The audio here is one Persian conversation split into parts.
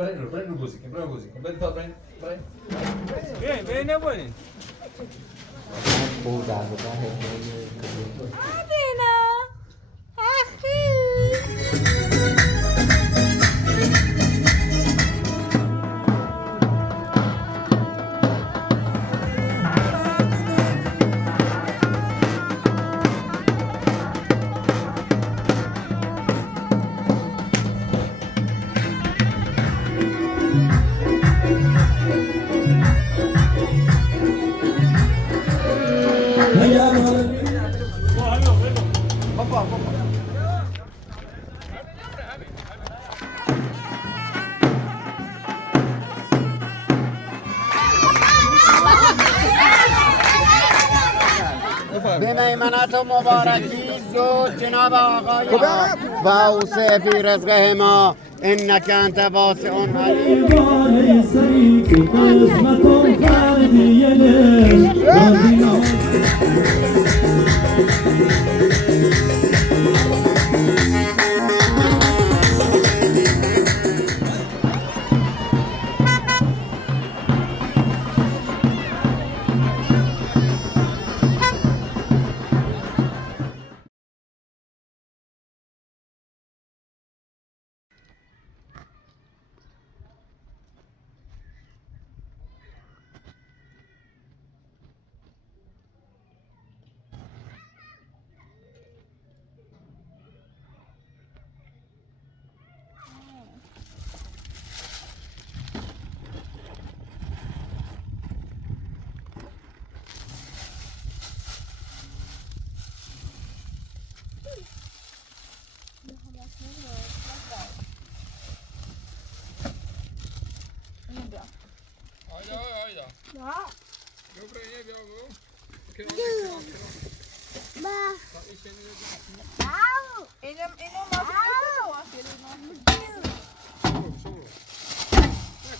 برای رو بازی کن برای تا برای به نبودین خوب در بزن آدینا اخی به میمنت و مبارکی زود جناب آقای و اوسه بی رزقه ما انک انت واسع علیم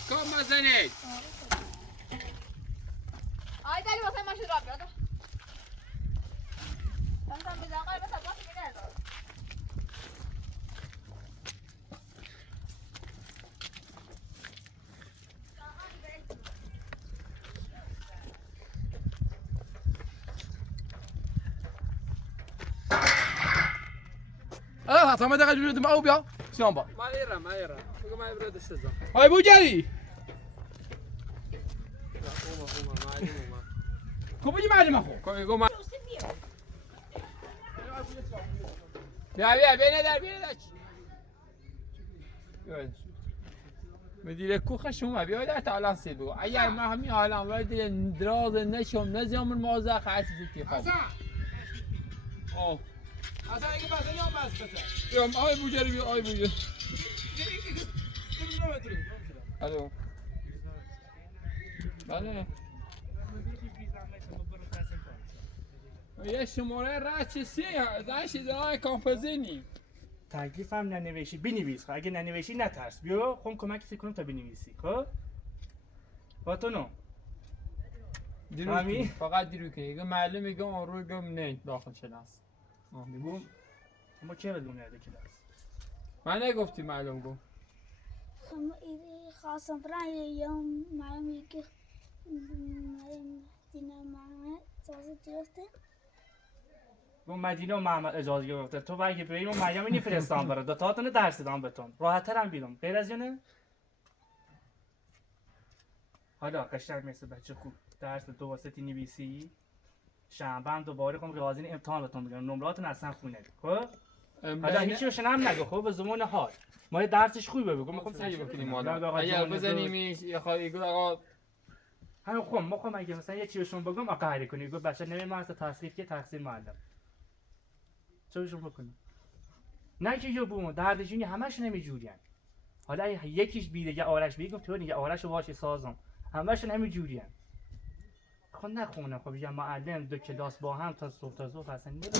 کام مزنید آی داری واسه ماشین را بیاد مثلا بیدن قرار مثلا باشه که ندار حتی ما دقیقه جوری دم او بیا سیام با ما ایرم بگو ما ایرم دست زن های بوجری کو بگی معلم خو گو ما بیا بیا مدیر کوخ شما بیا در تعالان سید بگو اگر ما همین عالم وارد دراز نشم نزیم الموضوع خاصی که خب آه اصلا اگه بس نیام بس بس یا آی بوجری بیا آی بوجری الو بله یه شماره راه سی داشت دارای کامپزینی تکلیف هم ننوشی بنویس خب اگه ننوشی نترس بیا خون کمکت کنم تا بنویسی خب با تو نو دیروز فقط دیروز که اگه معلم میگم اون رو گم نه داخل شناس میگم اما چه بدون نرده کلاس من نگفتی معلم گفت خواستم برای یوم معلوم یکی دینا محمد تازه گرفته اون مدینه و محمد اجازه گرفته تو اگه بریم و مریم اینی فرستان برات دو تاتون درس دادم بهتون راحت ترم بیرون غیر از اینه حالا قشنگ مثل بچه خوب درس دو واسطی نویسی شنبه دوباره خودم ریاضی امتحان بهتون میگم نمراتون اصلا خوب نگید خب حالا هیچی روشن هم نگو خب به زمان حال ما درسش خوبه بگو میخوام سعی بکنیم مالا مالا اگر بزنیمش یا خواهی گل آقا همین خب ما خب اگه مثلا یه چی بهشون بگم آقا هری کنی گفت بچه نمی‌مونه تصحیح که تقصیر معلم چه بهشون بکنی نه که یه بوم دردشونی همش نمیجورین حالا یکیش بیده آرش بگم تو دیگه آرش واش سازم همشون همینجورین خب نخونه خب یه معلم دو کلاس با هم تا صبح تا ظهر اصلا نمیشه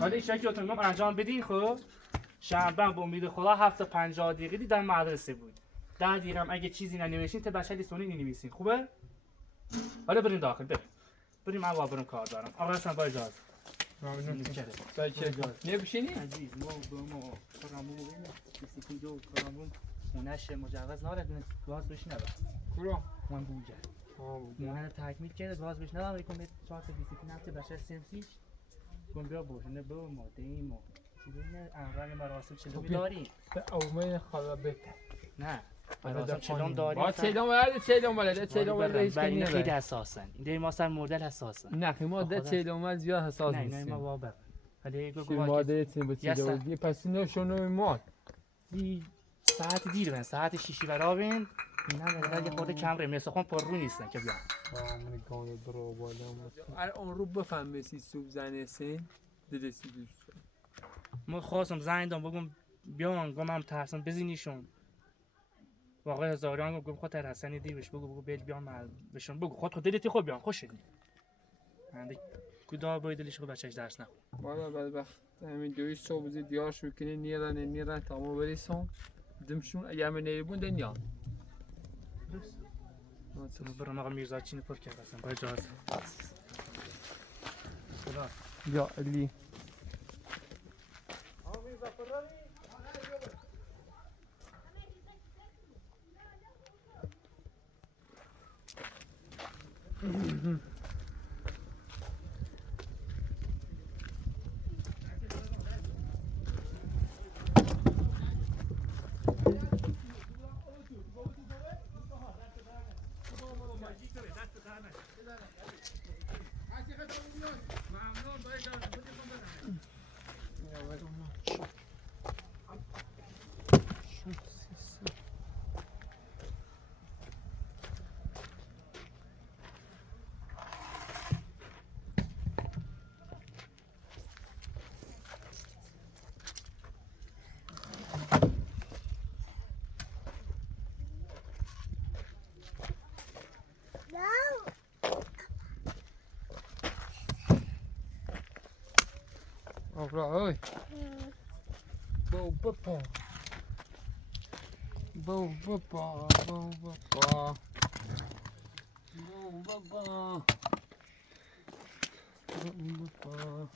حالا این شکلی اتون میگم انجام بدین خب شنبه به امید خدا 7:50 دقیقه در مدرسه بود 10 دقیقه هم اگه چیزی ننوشین تا بچه لیسونی ننویسین خوبه حالا بریم داخل بریم من بریم کار دارم آقا حسن با اجازه ممنون سعی چه نه بشینی عزیز ما کارامون بسیاری جو کارامون اونش مجوز نارد گاز بهش نداد کورو من بوجه مونه تکمیل کرده گاز بهش نداد بکن به 4 تا بیسیکی نفت بشه سمسیش کن بیا بوشنه به ماده این ما چیزونه اول مراسم چلوم داریم اومه خدا بهتر نه مراسم چلوم داریم با چلوم ولد هیچ این خیلی حساسن این ما سر مدل حساسن نه ماده چلوم زیاد حساس نه نیست نه ما واقعا ولی چی ماده چلوم پس نشونه ما ساعت دیر بن ساعت 6 برابن اینا یه خورده کم ریم نسخون پر رو نیستن که بیان امریکانو درو بالا اون رو بفهم بسی سوب زنه سن دلسی دوست ما خواستم زنگ دام بگم بیان گم هم ترسم بزینیشون واقعا هزاران گم خاطر حسنی دی بهش بگو بیان بهشون بگو خود دلتی خوب بیان خوش شدی من کدا باید دلش خوب بچه‌اش درس نخون والا بدبخت همین دوی صبح دیار شو کنه نیرن تمام بریسون دمشون ایام نیبون دنیا برام آقا میرزا چینی پر کرد اصلا با اجازه یا علی Oi. Bom papá. Bom papá. Bom papá. Bom papá. Bom papá.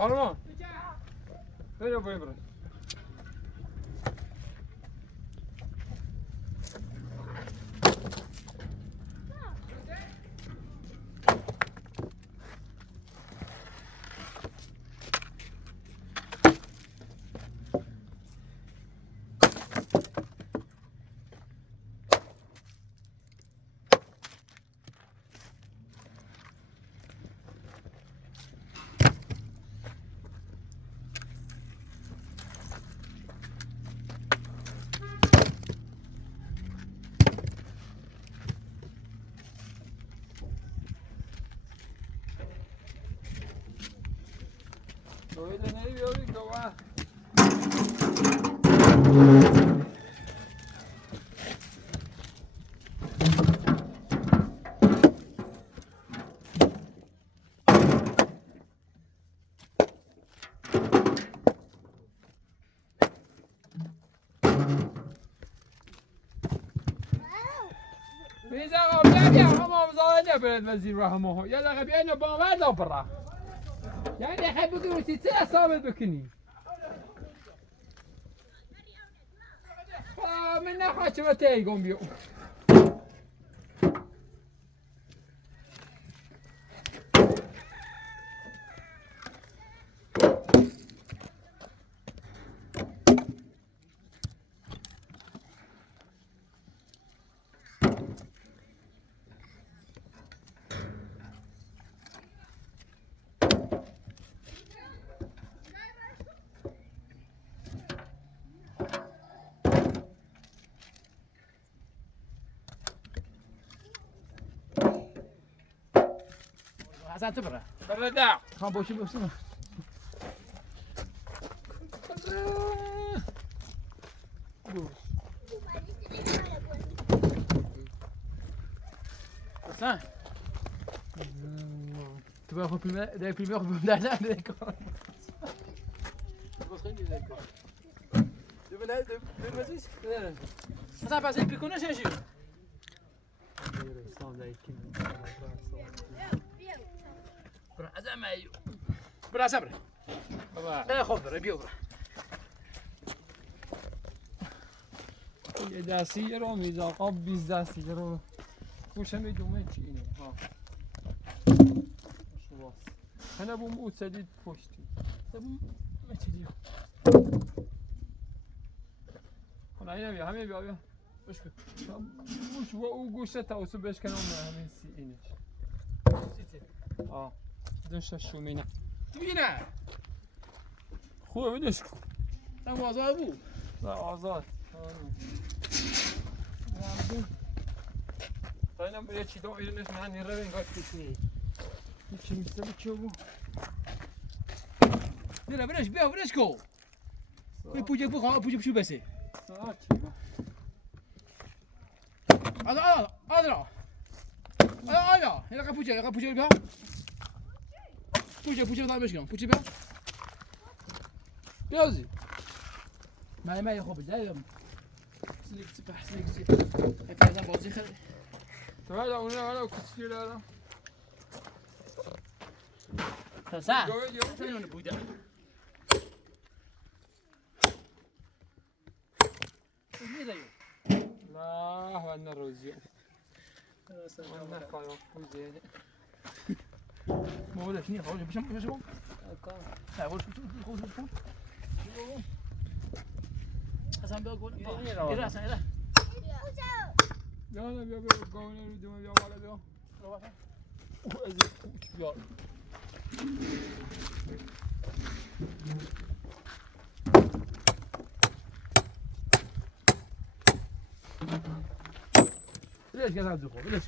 Arman. Ver yapayım biraz. Öyle ne diyoruz ki baba? Biz ağabeyler ya hamamıza ne böyle vezir rahmuhu. Ya da bir ne bağlar da bırak. Yani حب بگیری چه ثابت بکنی من نخواهد چه تیگم بیو حسن تو بره برده خان باشی بسیم حسن Tu vas reprimer, des primeurs d'Anna, d'accord. Hasan passa bir konu şaşıyor. برا عزام ايو برا صبر لا خبر بيو برا یه دستی رو میز آقا 20 دستی رو گوشه میدومه چی اینه ها شواس هنه بوم او سدید پشتی بوم ما تديو خنا اینه بیا همه بیا بشكو گوش و او گوشه تا اوسو بشکنم همین سی اینش آه دنش شومینه بينا خوبه بدش کن تم آزاد بو لا آزاد اینم یه چی دو اینش من این رو اینگاه کشنی چی میسته بچه بو بينا برش كو بي بوجي بو خا بوجي بشو بس ساعت چی با هذا هنا بوجي بيها بوجي دار بشكم بوجي بيها بيوزي ما يخوب دايم سليك سبح سليك هكذا بوزي خلي تو هذا اونه کچی دارم ساعة گوه دیو شنو بودا لا هو انا روزيو انا خايف روزيو ما ولا شنو خرج بشم شو ها وش شو حسن بقول يلا حسن يلا لا بیا بیا گوه رو دیو بیا بالا بیا از بیا ليش قاعد تزقوا ليش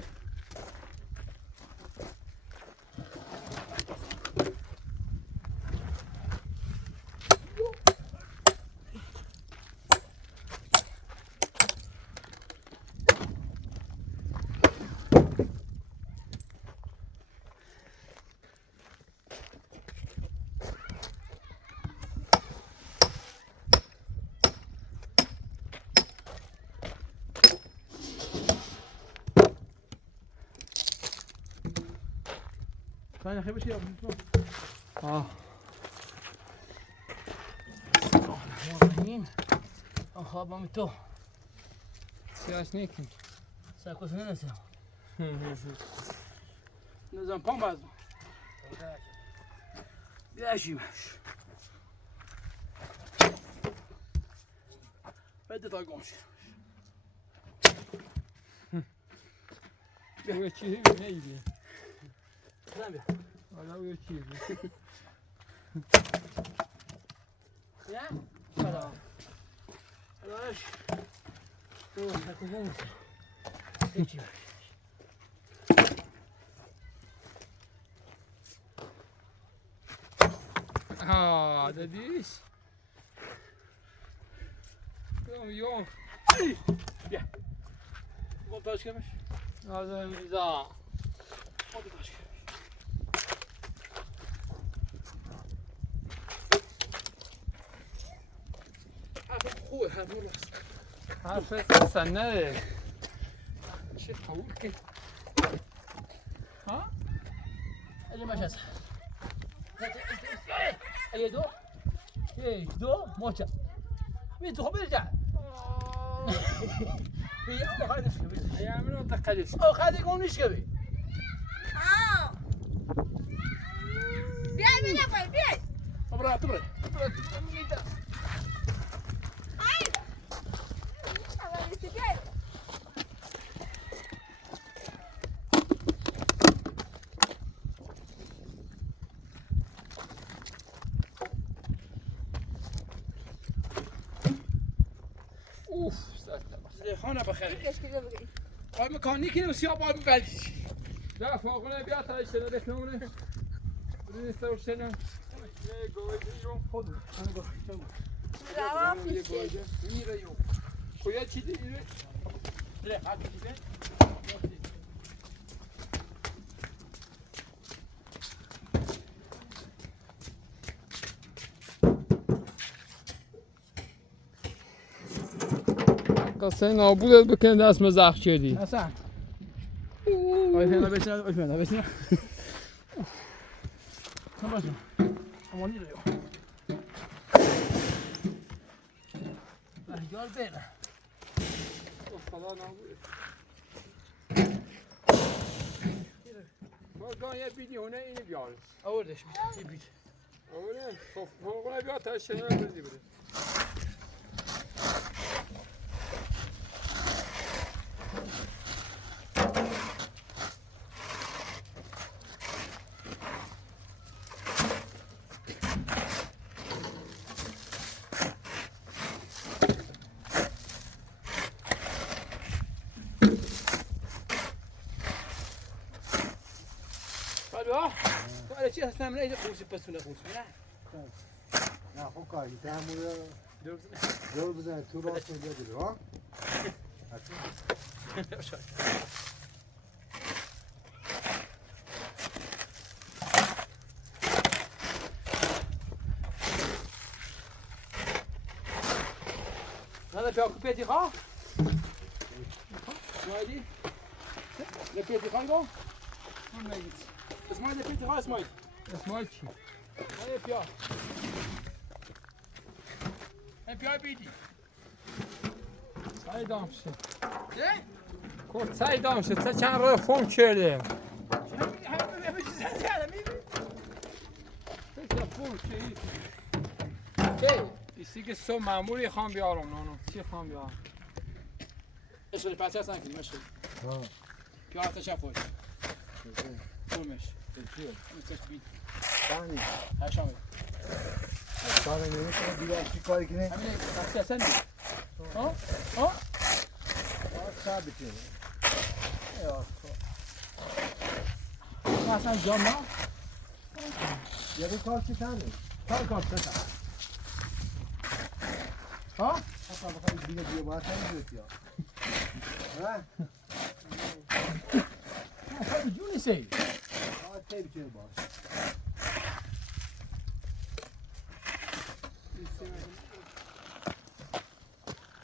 ثاني خيبة شيء اه الرحيم أخاب متو سیاش نیکی ساكوس ننسى نزام بام باز بياشي ماش بدي طاقوش او چیزی نیدی نبي حالا او چیزی يا سلام ايش تو ساكوس ننسى ايش دادیش یوم بيا قول تاش كمش هذا میزا قول تاش كمش خوي هذا والله حرف سنه چه طول که ها اللي ما شاس اي دو اي دو موتا مين تخو بيرجع هي ما خلينا نشكبي هيعملوا تقليش او خلي يقوم نشكبي بيعي من أول بيعي تبرد تبرد بيعي اوف ساعت خانه بخير ايش كذا بقي قال ميكانيكي وسياب ببلش لا فوقنا بيات هاي السنه دخلونا بدنا نسوي السنه گوه دیو خذ انا قلت شو دعوة یه گوجه میره یو کویا چی دیگه لا عادي كده قصه نابودت بکنه دست مزخ کردی حسن آیفینا بشین آیفینا بشین نباشم امانی رو احجار بینه خدا نابود بارگاه یه بیدی هونه اینی بیارش آوردش بید بید آوره خب فوقونه بیا تا شنه بردی بره تو چی هستم من اینجا خوشی پسونه خوشونه نه خب کاری تحمل دور بزنه تو راست اینجا دیگه ها هذا في كوبيتي خا اسماعيلي لبيتي خايبه اسماعيل لبيتي خا اسماعيل اسماعیل چی؟ هاي بيا هاي بيا بيدي سعی دام شد ايه کت سعی دام شد سه چند رو فون کرده فکر فون چی؟ ایسی که سو معمولی خواهم بیارم نانو چی خواهم بیارم؟ ايش اللي بعد اساسا كذي مشي بيا تشافوش فورمش مستشفى ثاني هاي شامل ثاني نمیشه دیگه چی کاری کنه همین اساسا ها ها ثابته اصلا جام نه یه کار چی کنه کار ها اصلا بخوای دیگه باید نمیشه یا ها خب جونی سی تیپ چه باش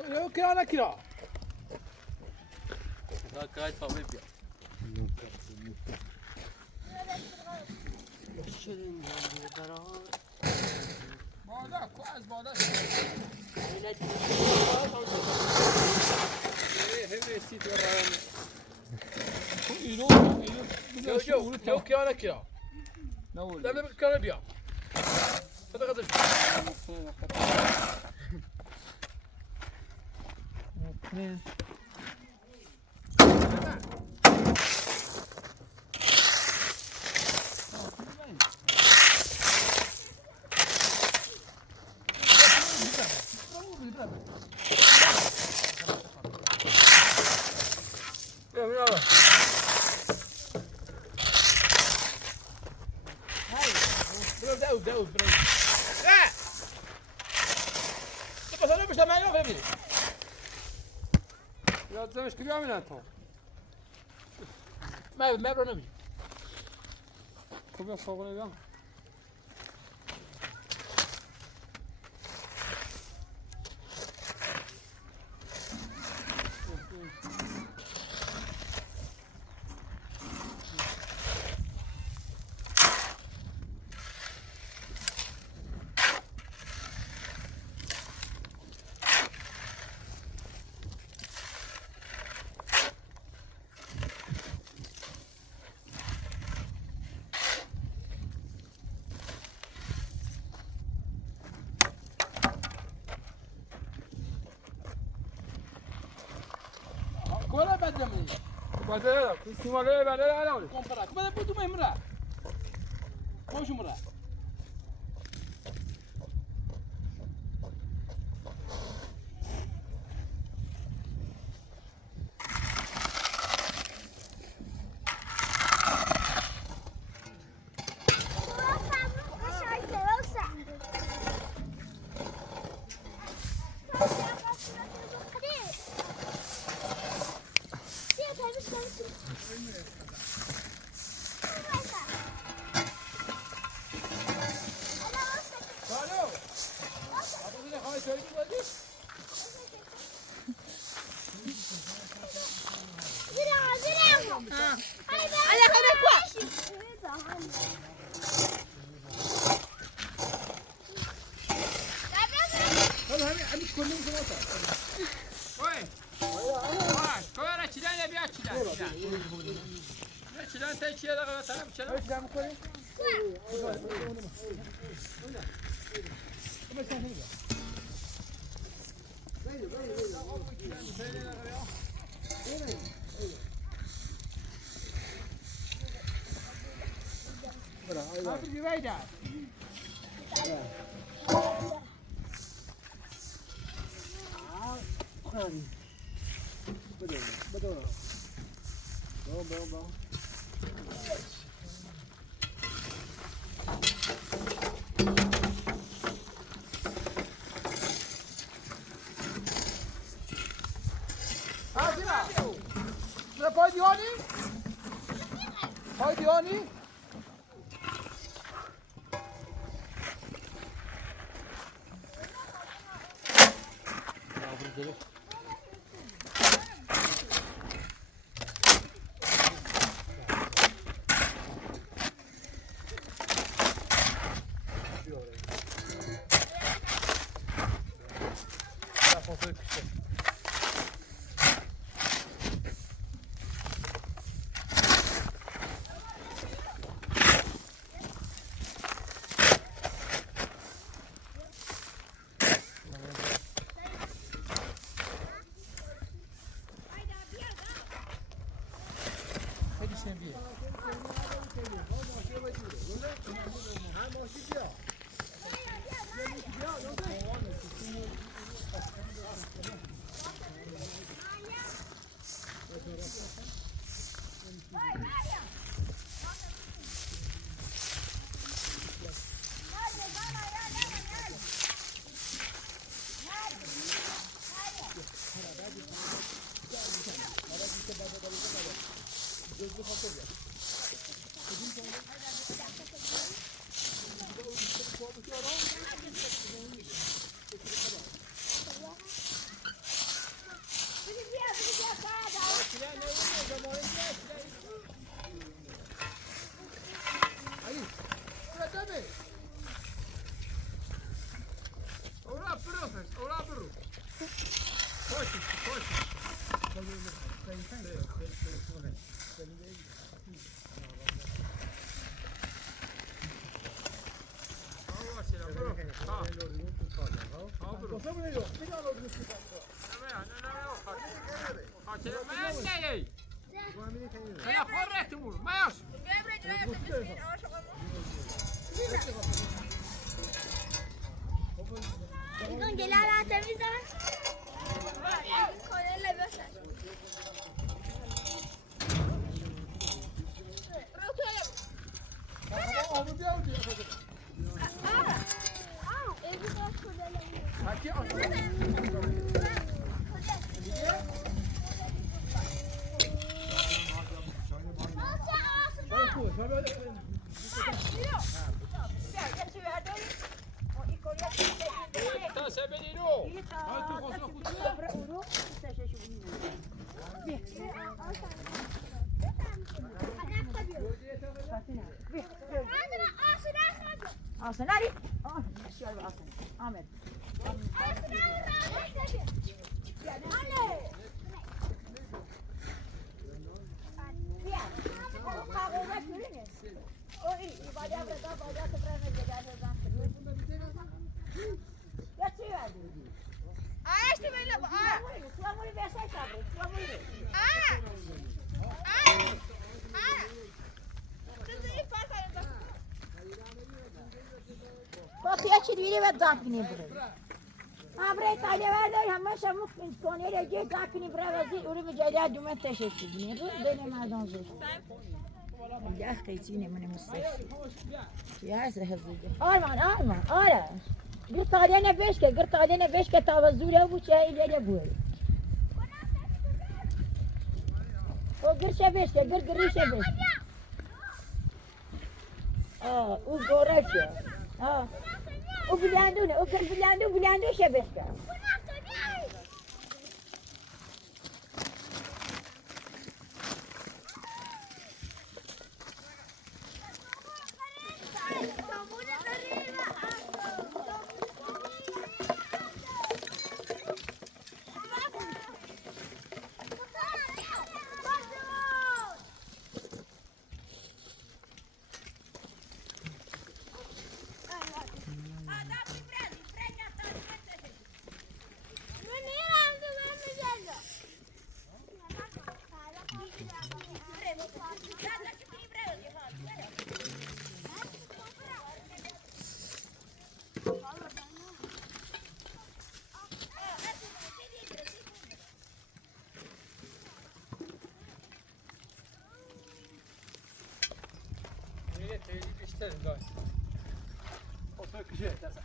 يو كرا كرا کای تا بیا بادا کو از بادا همه سی تو راه يو يو كرا كرا نقول لا لا كرا بيا هذا غزل داود لا بس انا مش لما ياخذ لازمش که بیامین تو ما برو نمی خوبه فوقونه بیام كولا بدمني بعد سیماله بعد الان كومبرا كولا بدو ما يمرا خوش مرا Koyara çilen ya bir çilen. Ne çilen tek şeye de kadar tamam çilen. Öyle çilen mi koyayım? Abi güveyde. Şuraya pay divani. Pay divani. Hadi sen bir. Dicono che la lata mi dà. Con le basta. Aslan Ali. Şöyle bir aslan. Ahmet. Bakıya çirvili ve zakini buraya. Abre tale verdi ama şamuk konuyla gel zakini buraya vezir uru mücadele dümen teşekkür ederim. Benim merdon zor. Ya kayıtine benim müstahil. Ya sehzide. Arman ara. Bir tane beş ke tavazura bu çay ile bu. O gırşe beş ke gırgırışe beş. O goraşa. O bilandu ne? O bilandu şebeşka. خیلی بیشتر گاهی. خب کشه دست.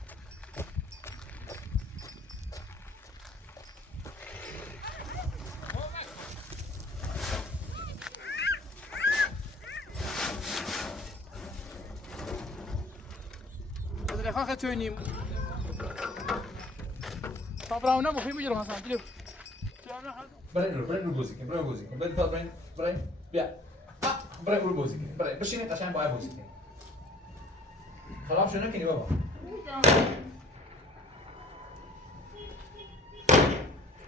خواهد خطونیم. طبعا مفهوم میگیرم حسن دیدم. برای رو بازی کن برای بازی کن برای تا برای بیا برای رو بازی کن برای بشینید قشنگ باید بازی کن خراب شو نکنی بابا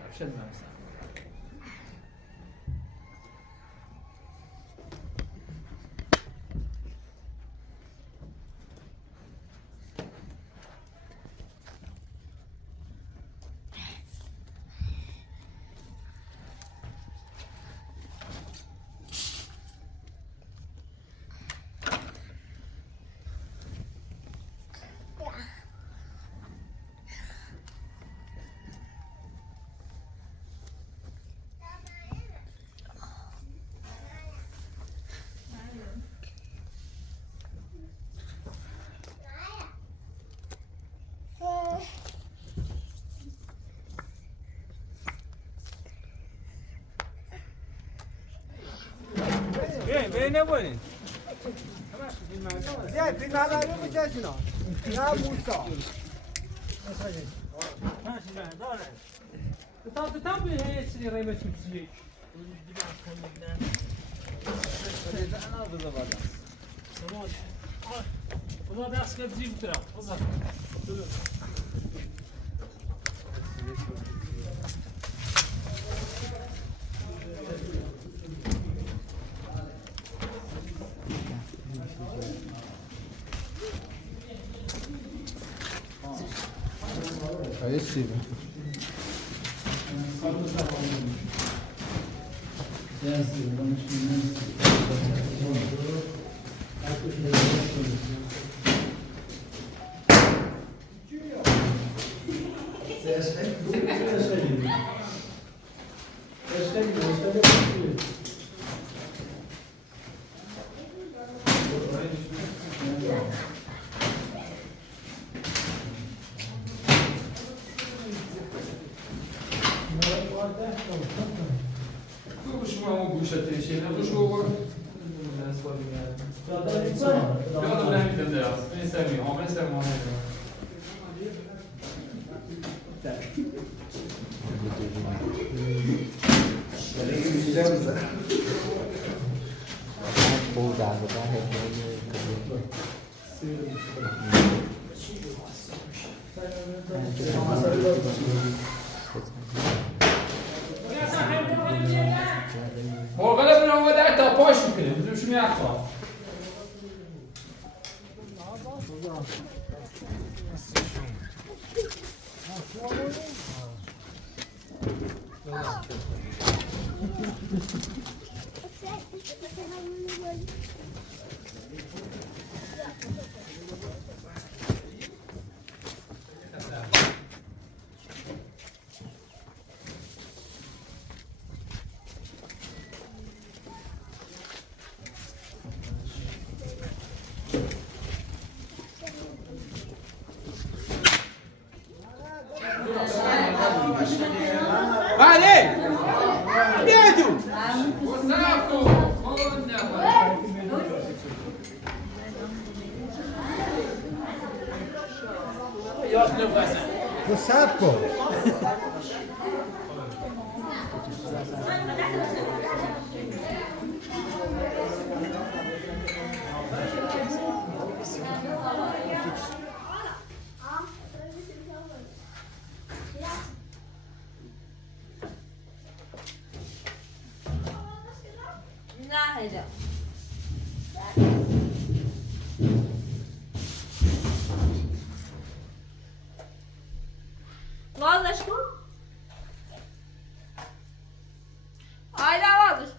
افشل نمیستم بیا نبونید. زين في هذا اليوم جالسنا يا موسى Tam bir heyetini reymet tütsüyük. Buna da asker zil bitirer. Uzak. Aí sim. مرغله بنا اومده در تا پاش میکنه بزنیم شو میخواه بله بیادو صبر کن هيدا واضح شكون؟ لا واضح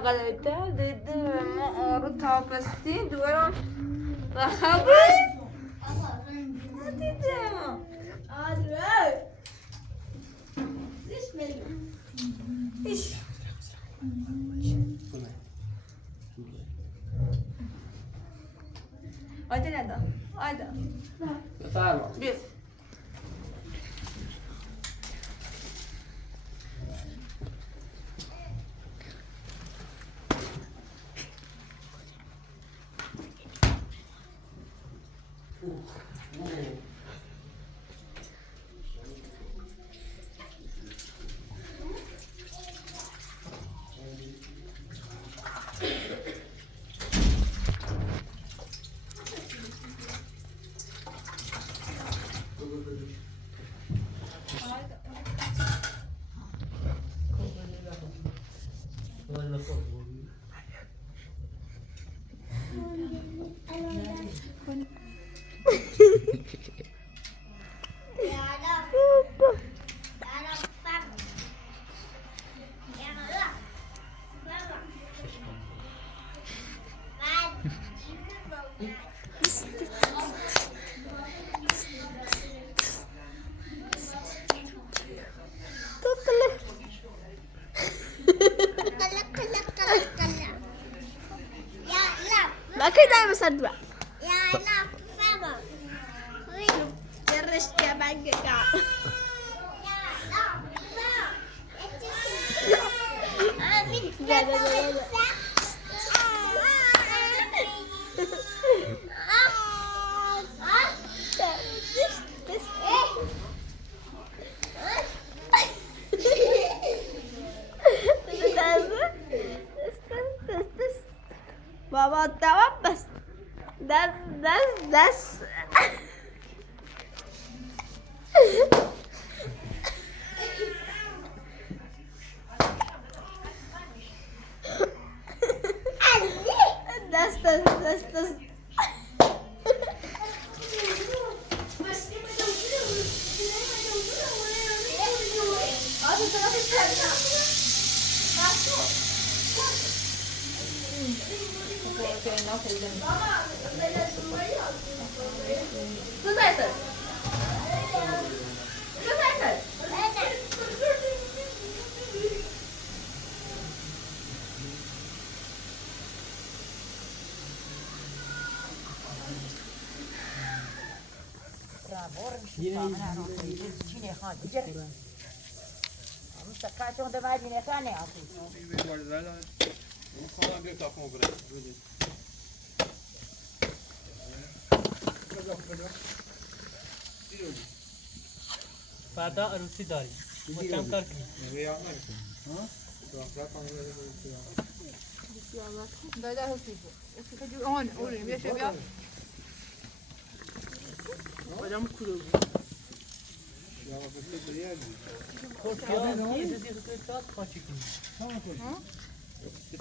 قدرتها دیدم ما آرو تاپستین دوران و خبر ندیدم ایش آیده ندام آیده بفرما بیس ما كده مصدق يا لا فما جرشت يا بنك بابا تمام بس دس دس فردا عروسی داری مشتم کار کنی دادا حسی اون بیا شو بیا آدم کلو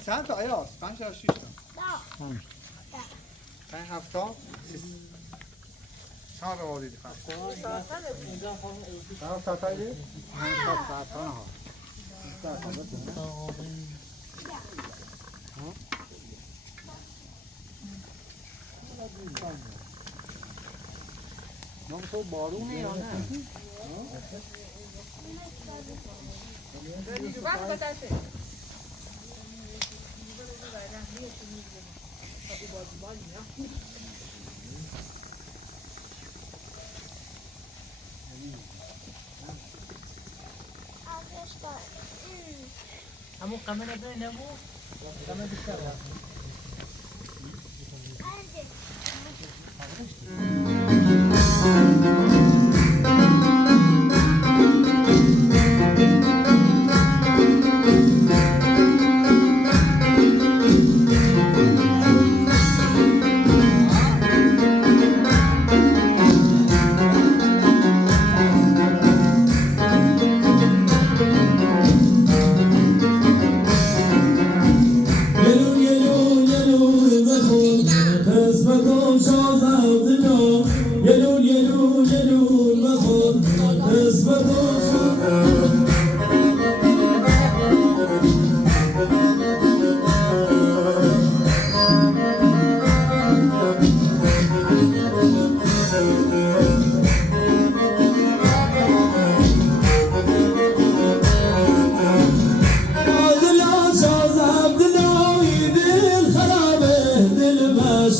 چند تا آیاز؟ 5 تا 6 تا 5 7 تا چند تا آوردید خواهد؟ چند تا تایی؟ 5 تا نه نام تو بارونه یا نه؟ همون قمه نبره نبو قمه بیشتر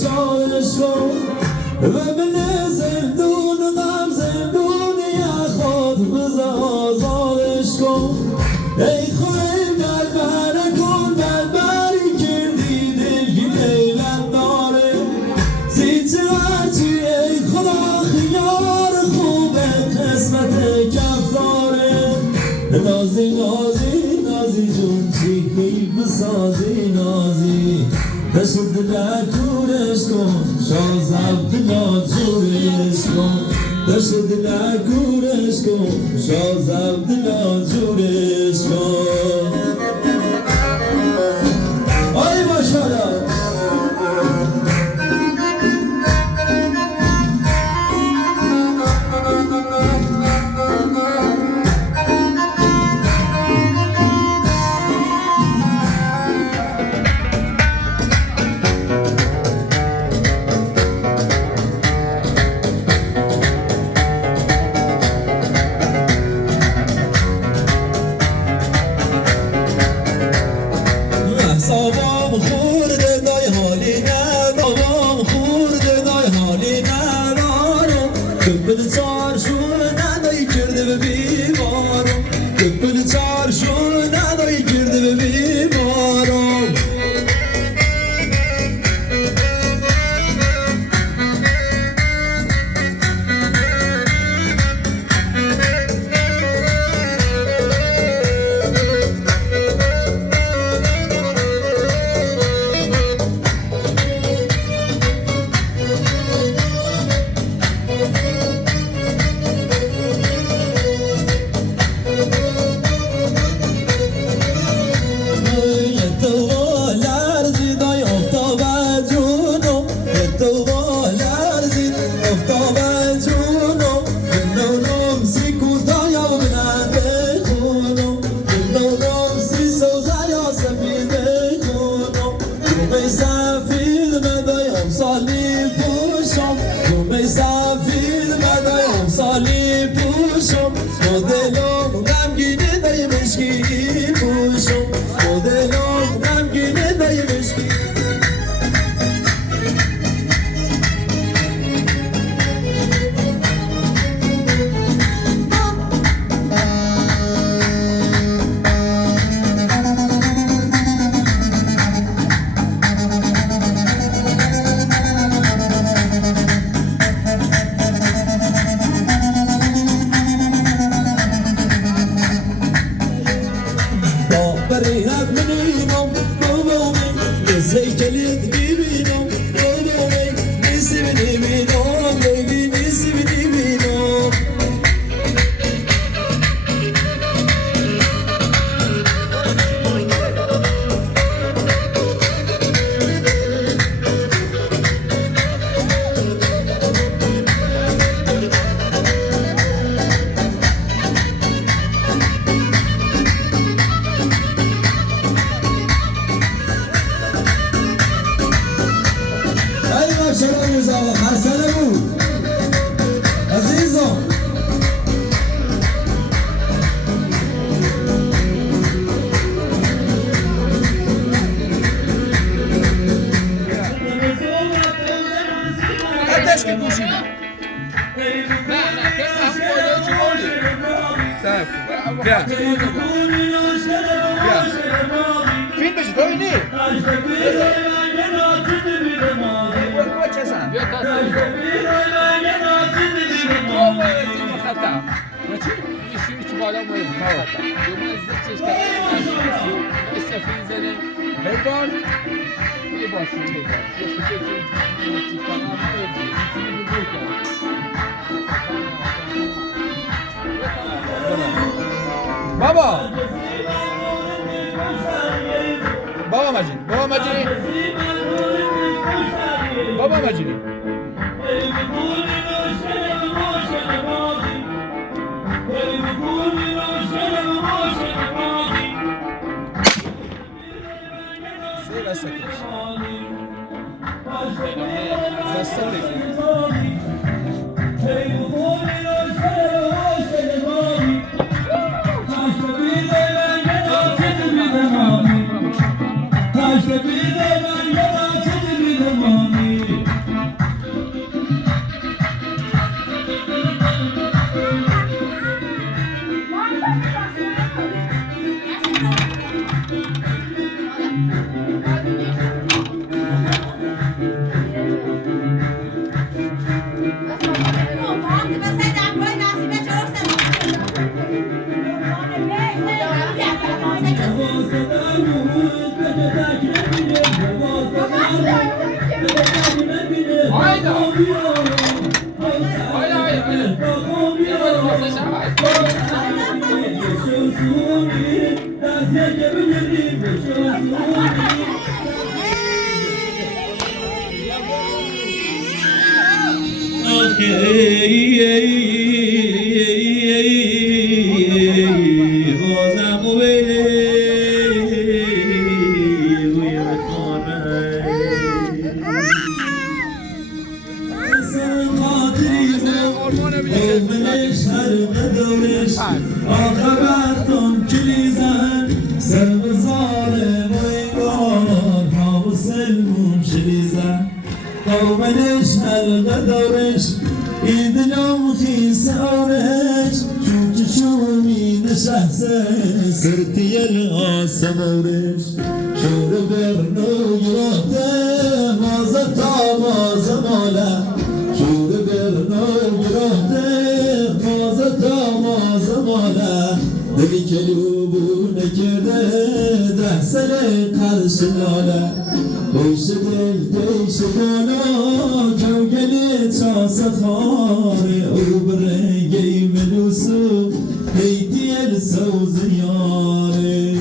شادش کن و بله زندون غم زندونی خود بزه آزادش کن ای خواهیم بربر کن بربری کردی دلگی نیلت داره زیچه هرچی ای خدا خیار خوبه قسمت کف داره نازی نازی نازی جون چیکی بسازی نازی دشت دلر کورش کن شازم دلر جورش کن دشت دلر کورش کن شازم دلر جورش کن آی ماشالله بابام خورده دای حالی نه بابام خورده دای حالی نه دارم کپل چارشون ندایی کرده به بیمارم کپل چارشون ندایی کرده به بیمارم فیلم بشید توی نی بیا تصویر شما باید این خطا ایشی بالا باید خطا دومن زیچش کنم استفید زنه بیبان بیباشون بیباش یه کچه که کنم بابا بابا مجید بابا مجید بابا مجید سیل سکش Taşla bir de ben yana çekil bir de mani قومنش حلقه دورش ایدنم خیس آرش شومی نشسته سرتی الاسمورش شور برنو یراته مازتا مازماله شور برنو یراته مازتا مازماله دلی کلوبو نکرده ده سنه قرش لاله خوش دل دیش بالا کوگل چاس خاره او برنگی ملوسو هیتی السوز یاره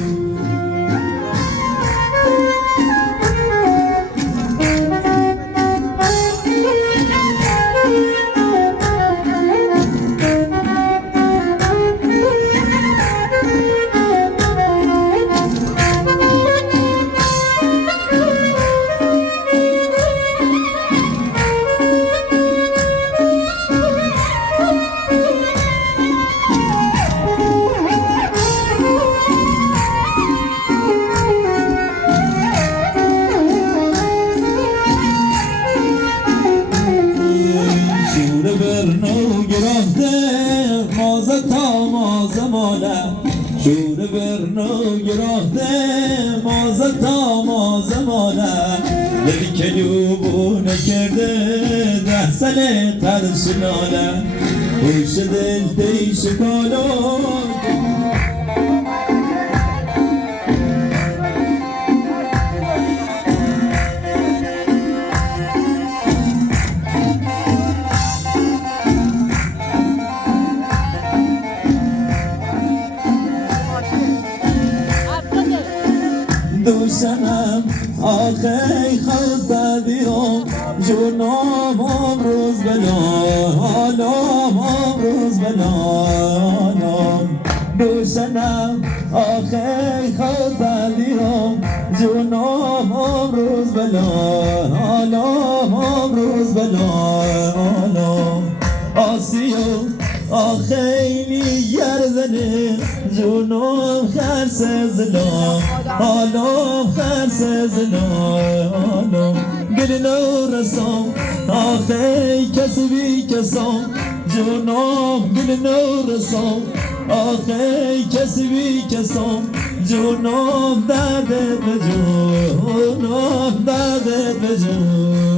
شور برنو گرافته مازتا مازمانه دلی کلوبو نکرده ده سنه قرشنانه خوش دل دیش کالو دوشنم آخی خود بدیرم جونم امروز بلالم امروز بلالم دوشنم آخی خود بدیرم جونم امروز بلالم امروز بلالم آسیو آخیلی گردنه جونم خرس زلام حالم خرس زلام گل نو رسام آخی کسی بی کسام جونم گل نو رسام آخی کسی بی کسام جونم دردت به جونم دردت به جونم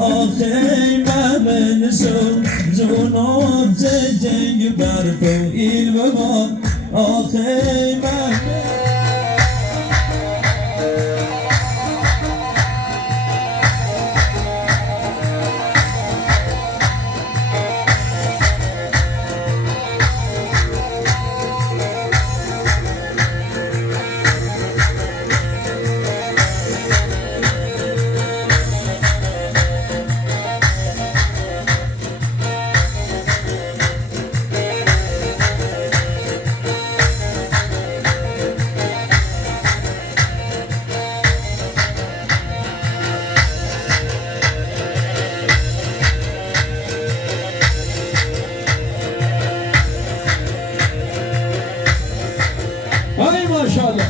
آخی من شو جونم چه جنگ برفو ایل ببار آخی من ای ماشاءالله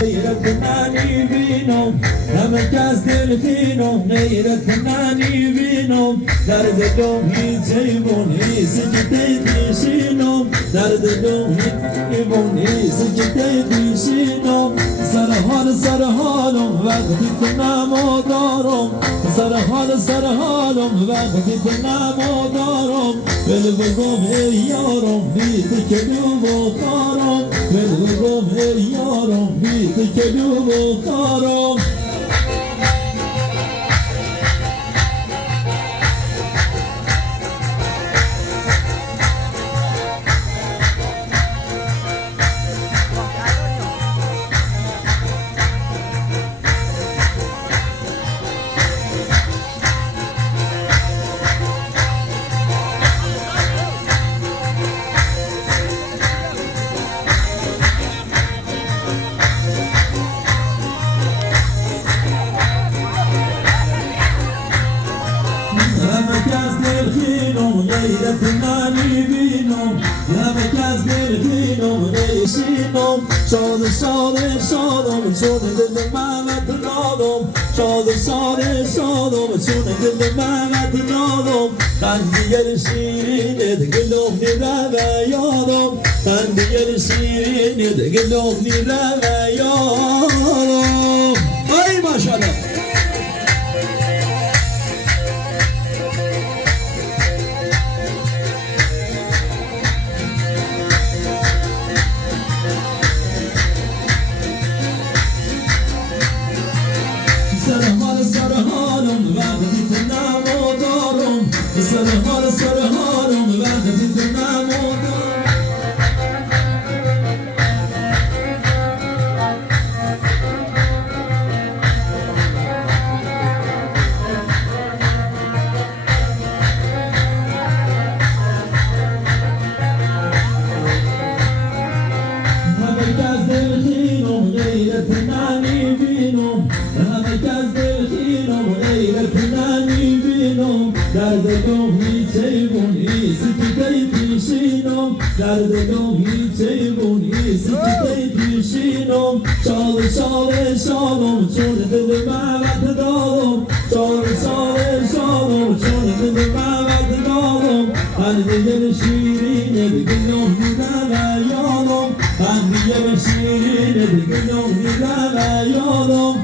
غیرت نانی بینم همه کس دل خینم غیرت نانی بینم درد دم هیچ ایمون هیچ جده دیشینم درد دم هیچ جده دیشینم سر حالم وقتی که نما دارم سر حالم وقتی که نما دارم بل بگم ای یارم بیت که دو بخارم بل بگم ای یارم بیت که دو بخارم غیرت نانی بینم همه کس دلخینم نیشینم شادم چون دل محمد نالم شادم چون دل محمد نالم خندیگر شیرینه دگلم نیره و یادم خندیگر شیرینه دگلم نیره و یادم ای ماشاءالله سر حالم وقتی تو نما دارم سر حالم وقتی تو نما دارم همه کس دلخینم غیرت نانی بینم همه کس دلخینم غیرت نانی بینم درد دم هیچ ایمون هیچ که پیشینم درد دم هیچ ایمون هیچ که پیشینم شالم چون دل محمد دارم شالم چون دل محمد دارم خندیگر شیرینه دگلم نیره و یادم خندیگر شیرینه دگلم نیره و یادم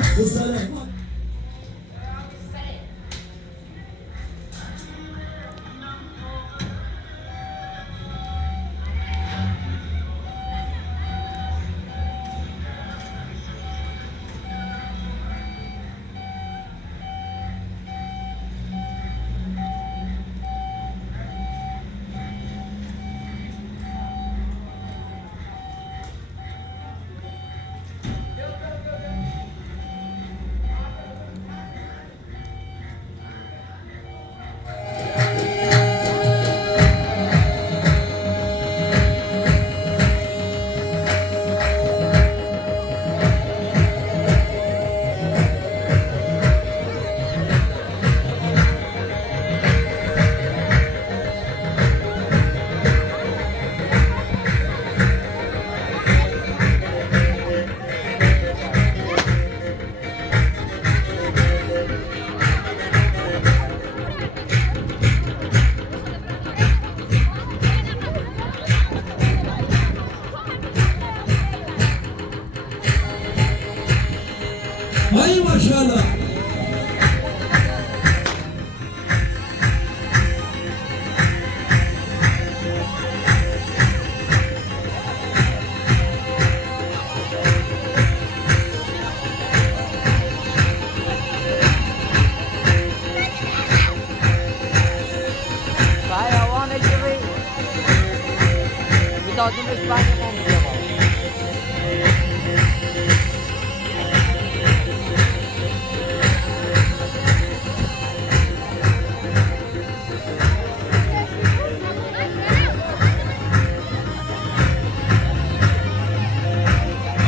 Hay maşallah.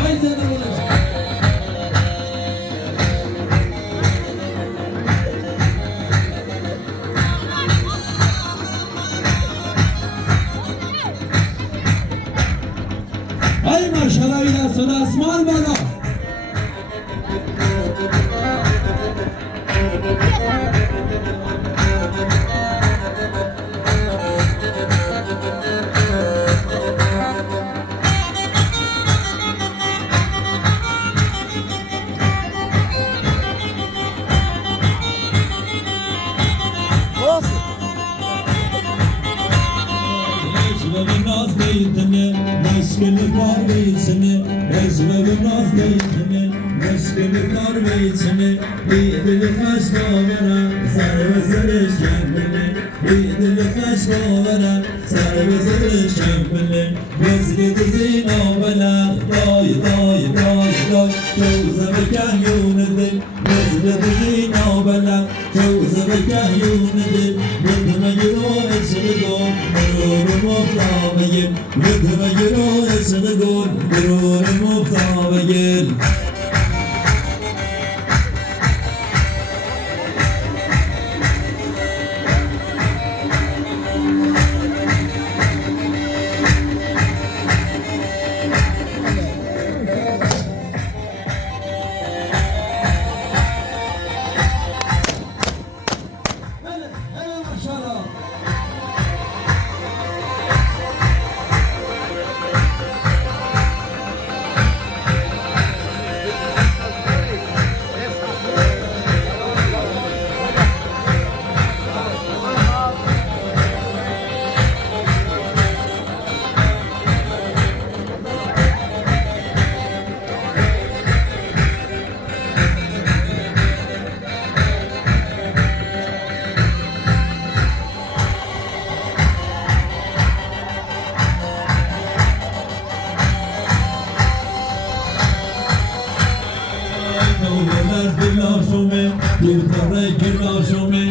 Hay sana ulaşın. Hay maşallah ila sana asmal bana. Ezberim naz deyitini, meşgulü kar beyitini. Ezberim naz deyitini, meşgulü kar beyitini. İdili kaşbavara, sarvızırış kendini. İdili kaşbavara, sarvızırış kendini. Gözlü dizin avela, doy doy doy doy. Çoğuza bekan yunidin, gözlü dizin avela. Çoğuza bekan yunidin, rıdına yürü eşini don. Gururum muhtabegil, rıdına yürü eşini don. Gururum muhtabegil. Hele maşallah. Todolar bilasome, bir kare kilasome,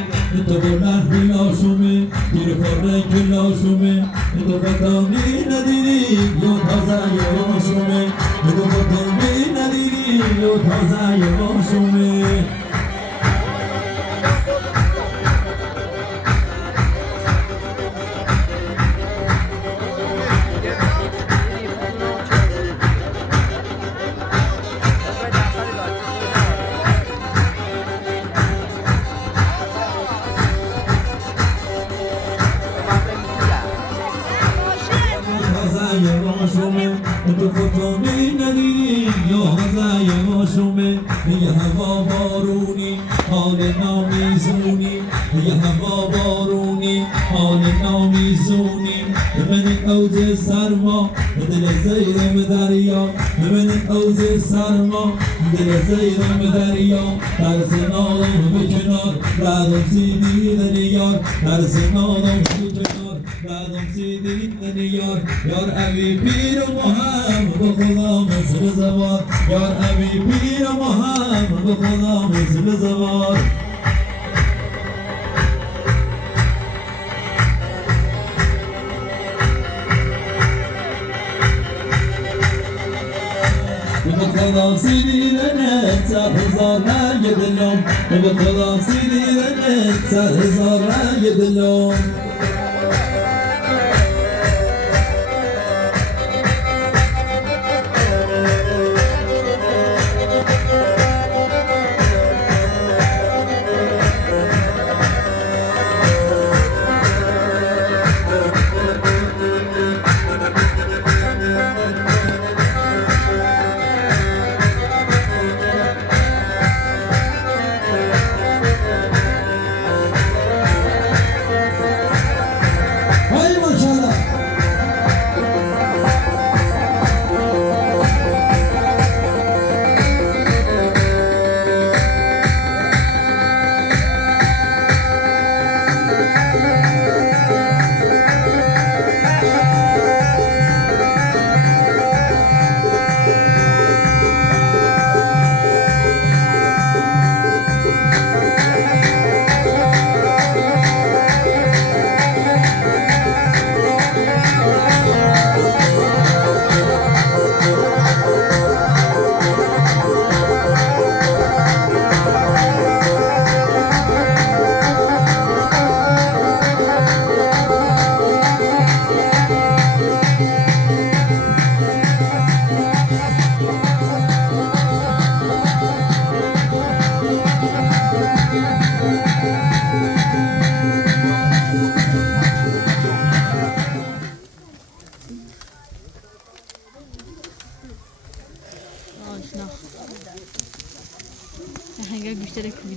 todolar bilasome, bir kare kilasome, todokatami nadiri, yo taza yosome, todokatami nadiri, yo taza yosome. Yar evi pir Muhammed Khuda Mısır zavar. Yar evi pir Muhammed Khuda Mısır zavar. Khuda sidine sarhzara yedilom. Khuda sidine sarhzara yedilom.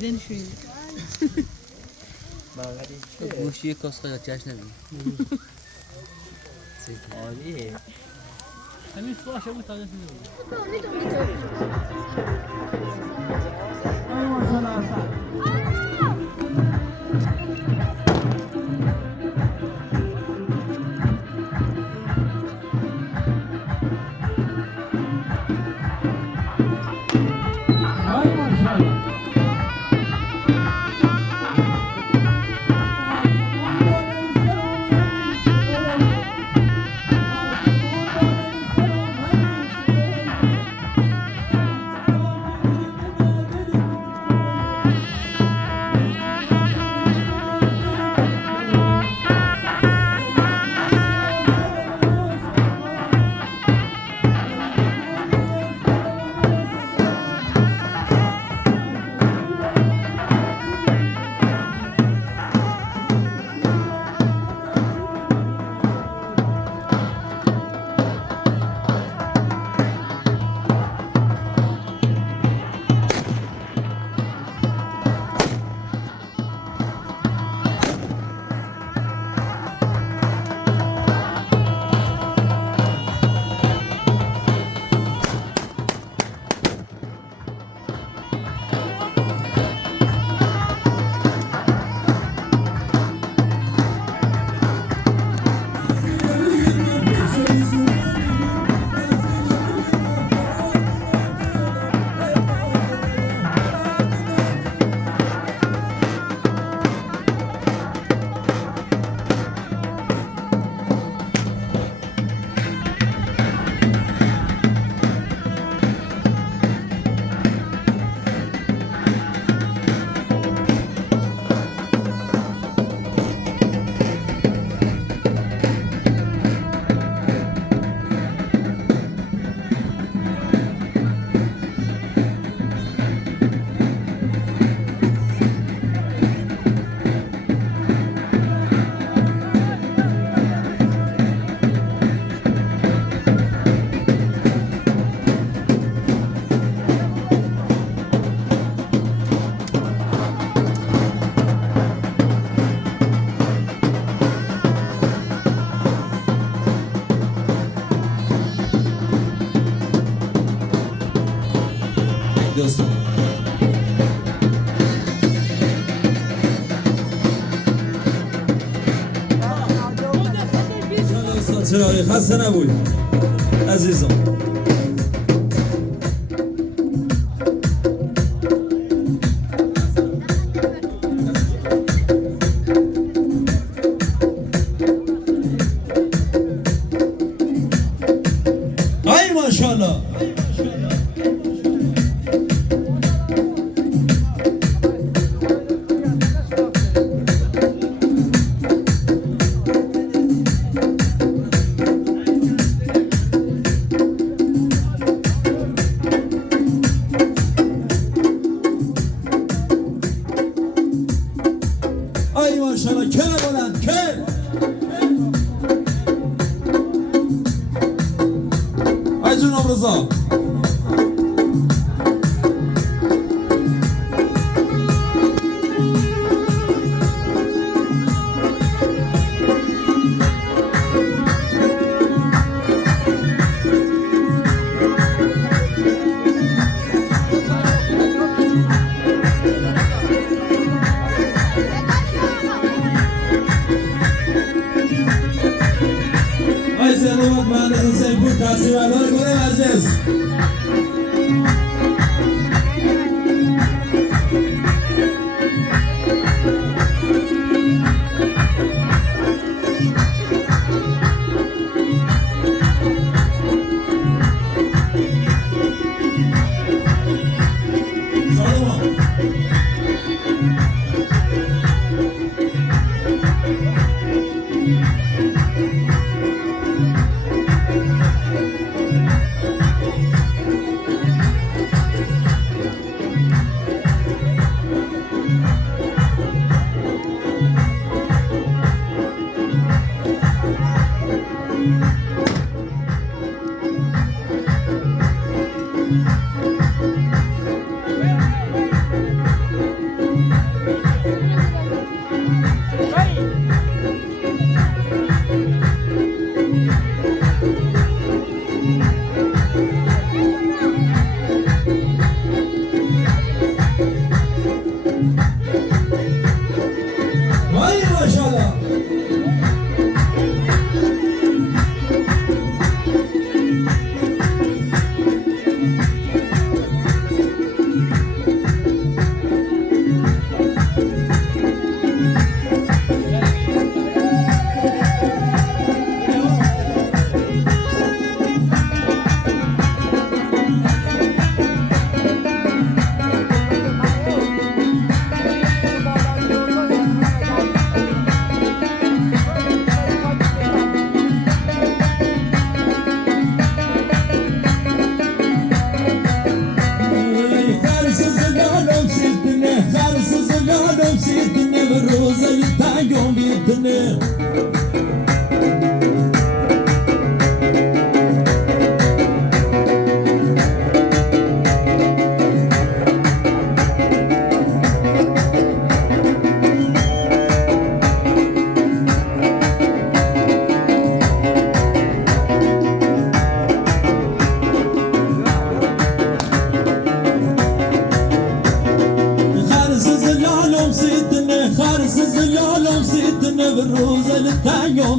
دیدن شوی گوشی کاسخه یا چش نبین عالیه همین فاشه بود تازه بود چرا خسته نبوی عزیزم ای ماشاءالله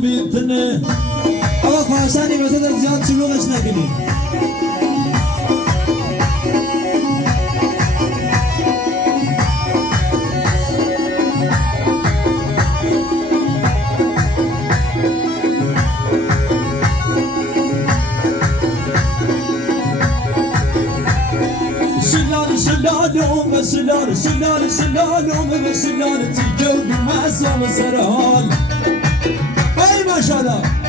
بیتنه آقا خواهشانی وسط از زیاد شلوغش نکنید شلالوم و شلال تیکه و مزام سر حال ای ماشاءالله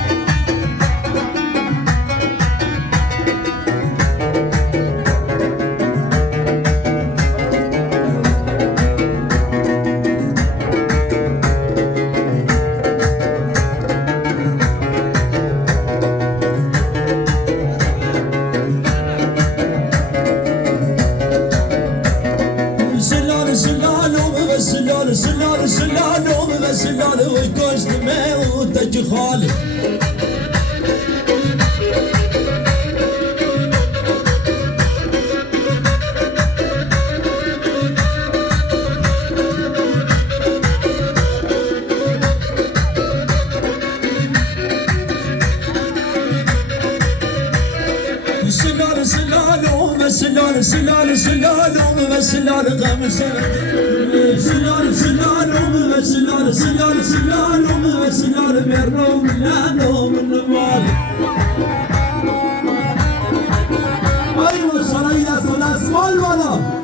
شلالوم و شلال وی کشت و تکی خالی شلالوم و شلالوم و شلال غم شلالوم و شلالوم و شلال بیرون لانوم نمال ای ماشاءالله این از اون اسمال بالا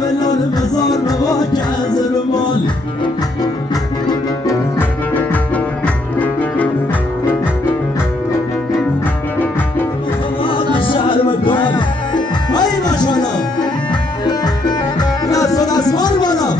بلال مزار مواقع زرمال الشعر والقول اي ما شاء الله ناس الاسمار ولا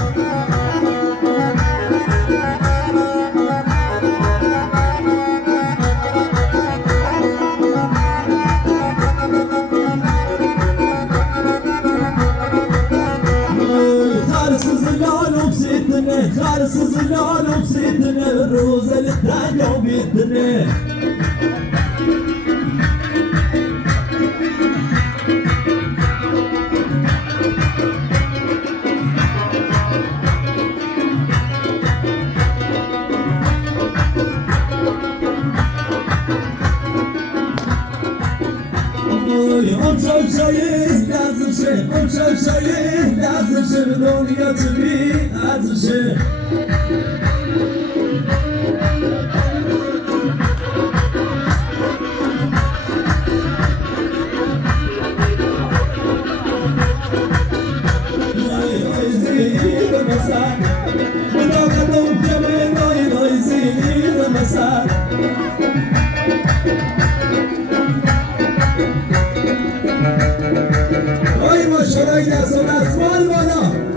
خالص زلال بسيدنا الروز الثانية وبيدنا لازم شيء دنيا تبي لازم شيء ای ماشاءالله این از اون اسمال بالا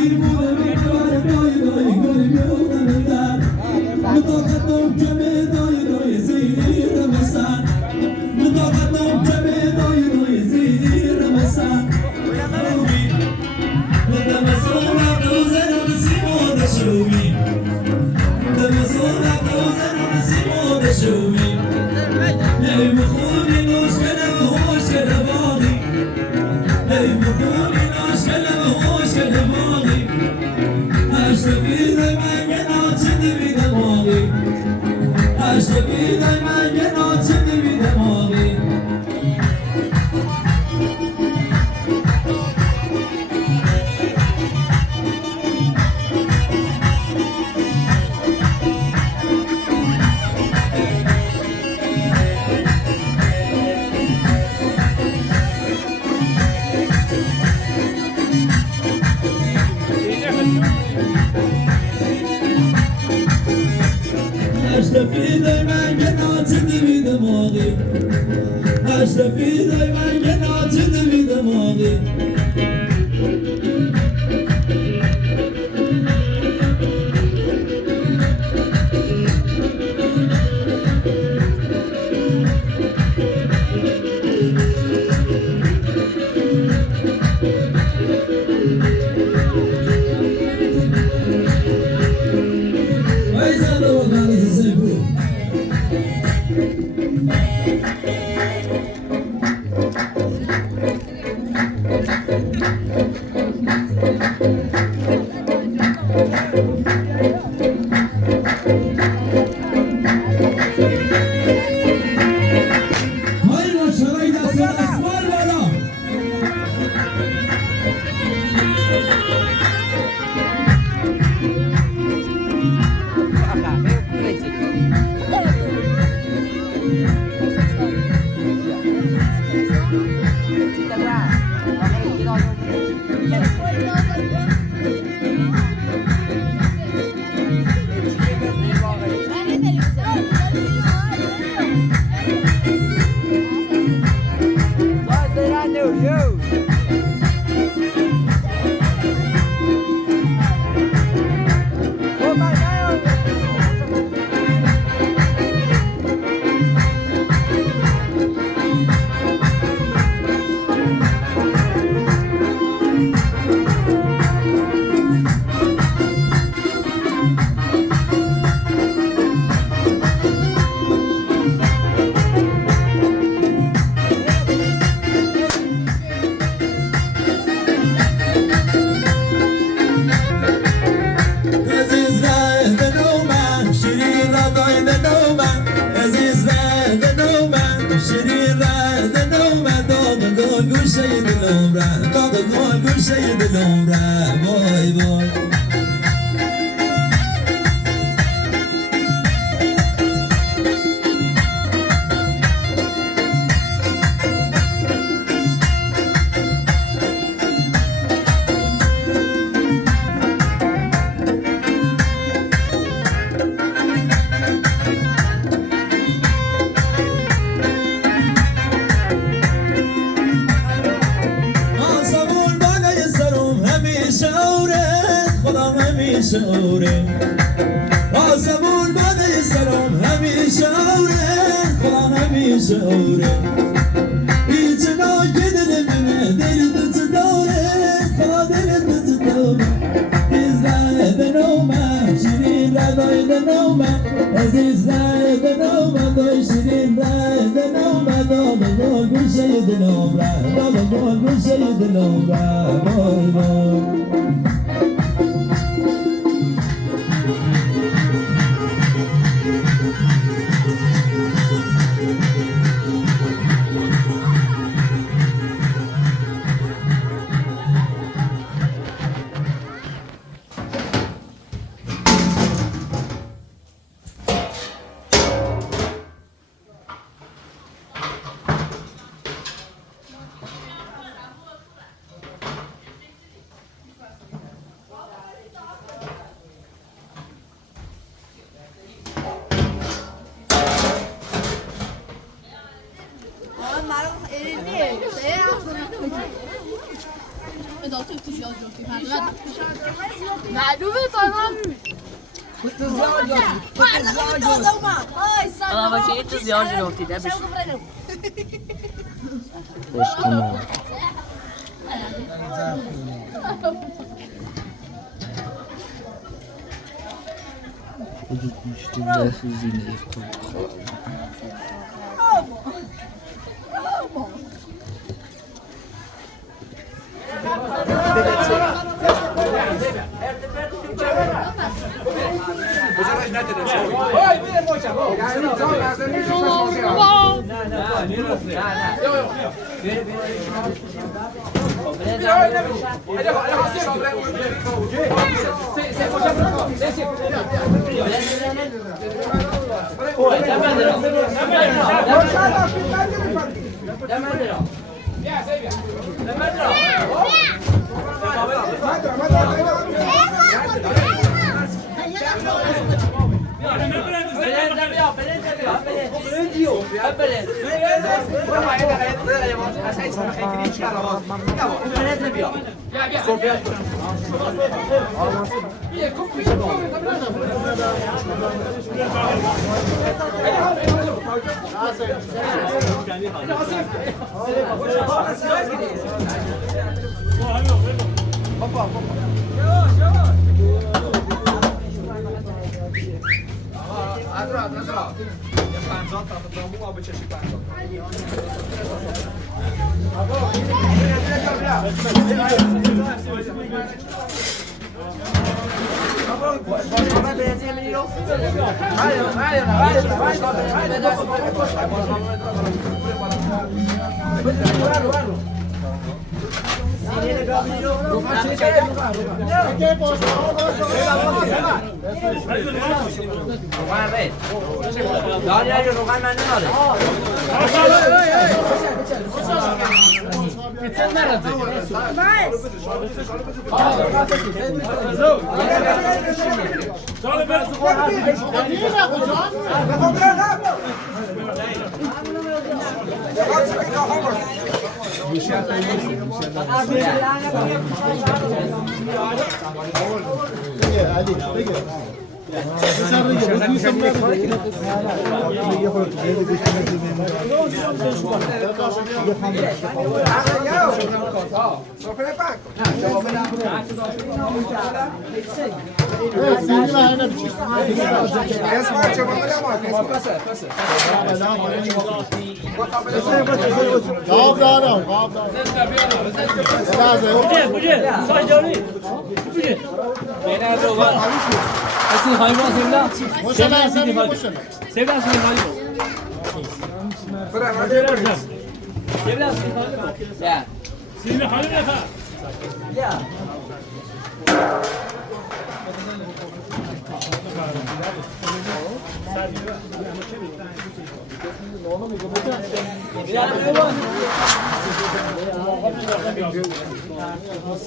پیر بوده بیکار دای دای گل بیوده در مطاقتم کمه دای دای زیر مسن مطاقتم کمه دای دای زیر مسن دمسونا دوزن و نسیمو دشوی دمسونا دوزن و نسیمو دشوی ای مخونی نوش کلم هوش کلم باقی ای مخونی نوش کلم هوش کلم باقی اشتبی دای من گنا چندی بی دماغی اشتبی دای من گنا چندی بی دماغی اشتفی دای من گنا چندی بی دماغی اشتفی دای من گنا چندی بی دماغی شعوره آسمون باده سرم همیشه اوره خدا همیشه اوره هیچ ناگه دل منه دل تو داره خدا دل تو داره عزیز دنومه شیرین ردای دنومه عزیز دنومه دای شیرین دنومه داده گل گوشه دنومه داده گل گوشه دنومه بای بای ادامه تو زیاد جفتی معلومه تمام انا باشه یه چیز زیاد جلوتی ده بشه عشق ما وجود مشتی ده زینه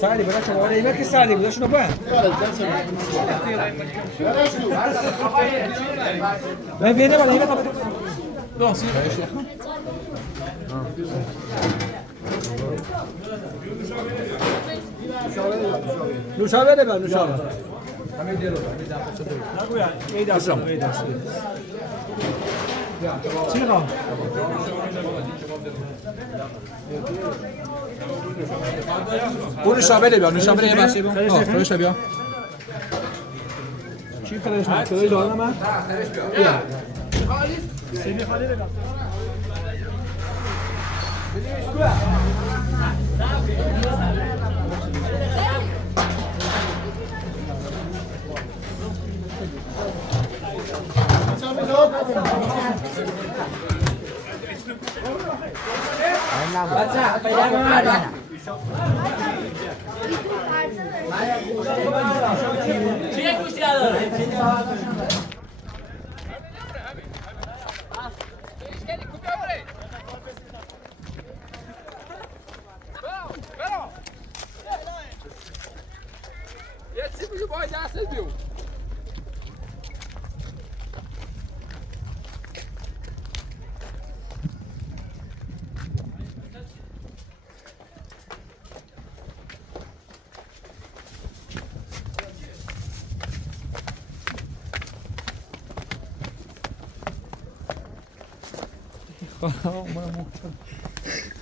سالي بلاش ولا يمك سالي بلاش نبان ما فينا ولا هنا طب دون سي نوشابه ده نوشابه همه دیرو نگو یا ای دست ای دست چی میخوام اون نوشابه بیا نوشابه یه بخشی بیا خودش بیا چی خودش نه خودش دارم من بیا سیمی خالی بیا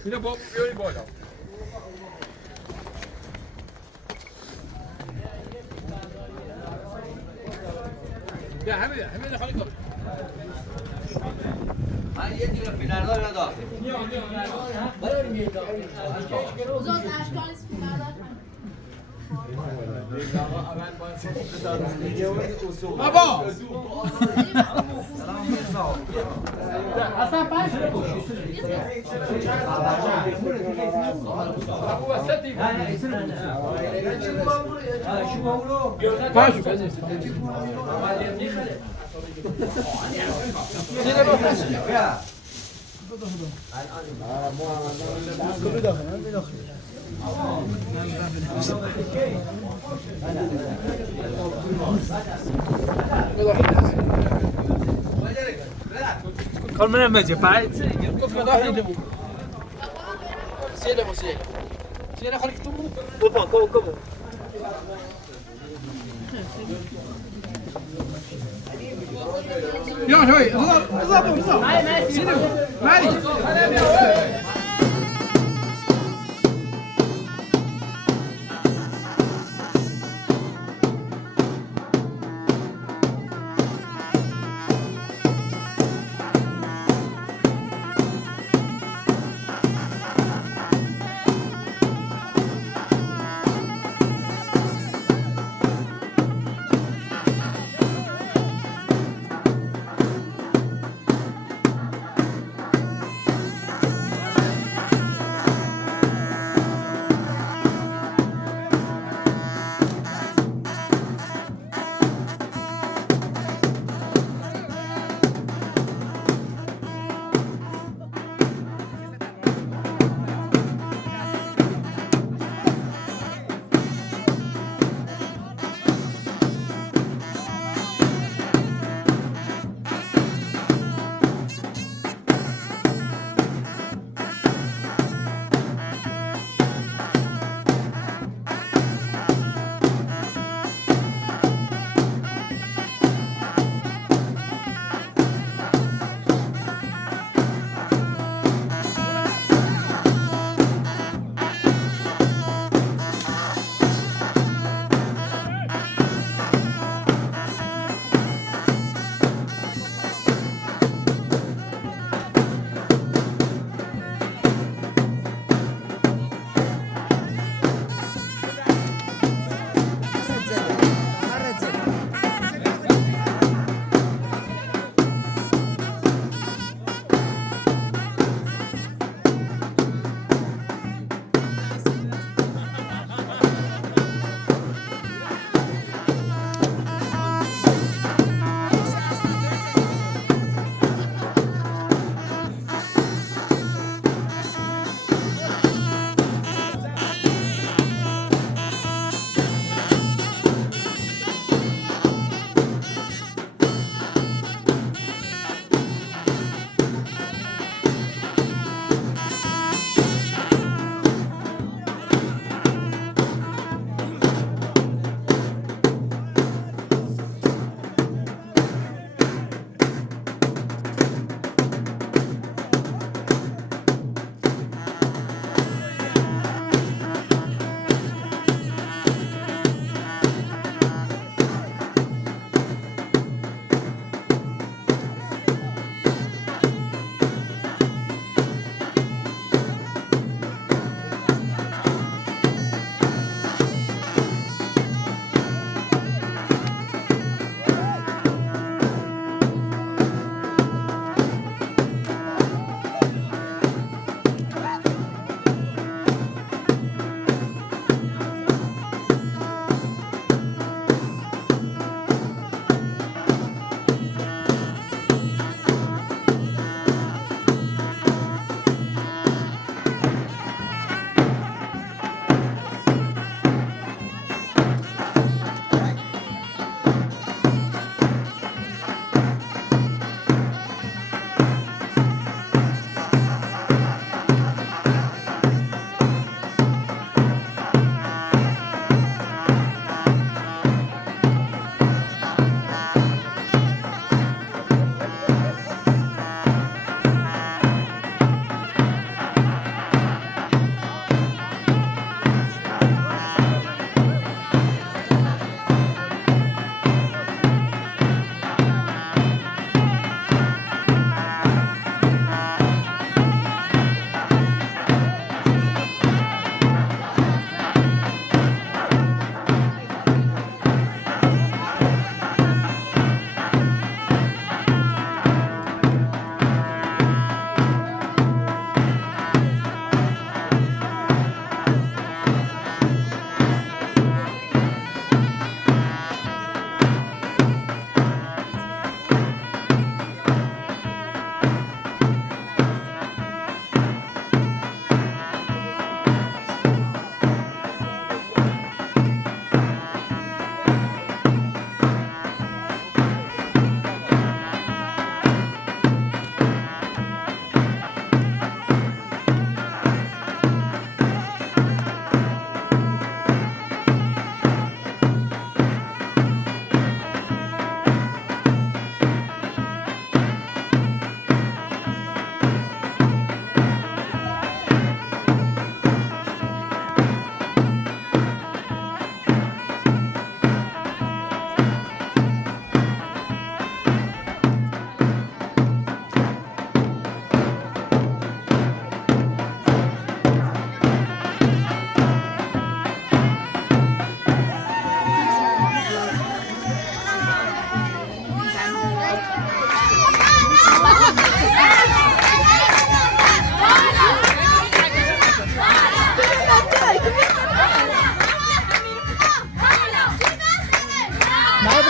اینا با بیاری بالا. بیا همه خالی کن. من یه دیگه فیلردار ندارم. بابا اصلا پنج کار منم مجه باید گفت مداخل دمو سيده سيده سيده خليك تمو بابا كم يا شوي اضرب مالي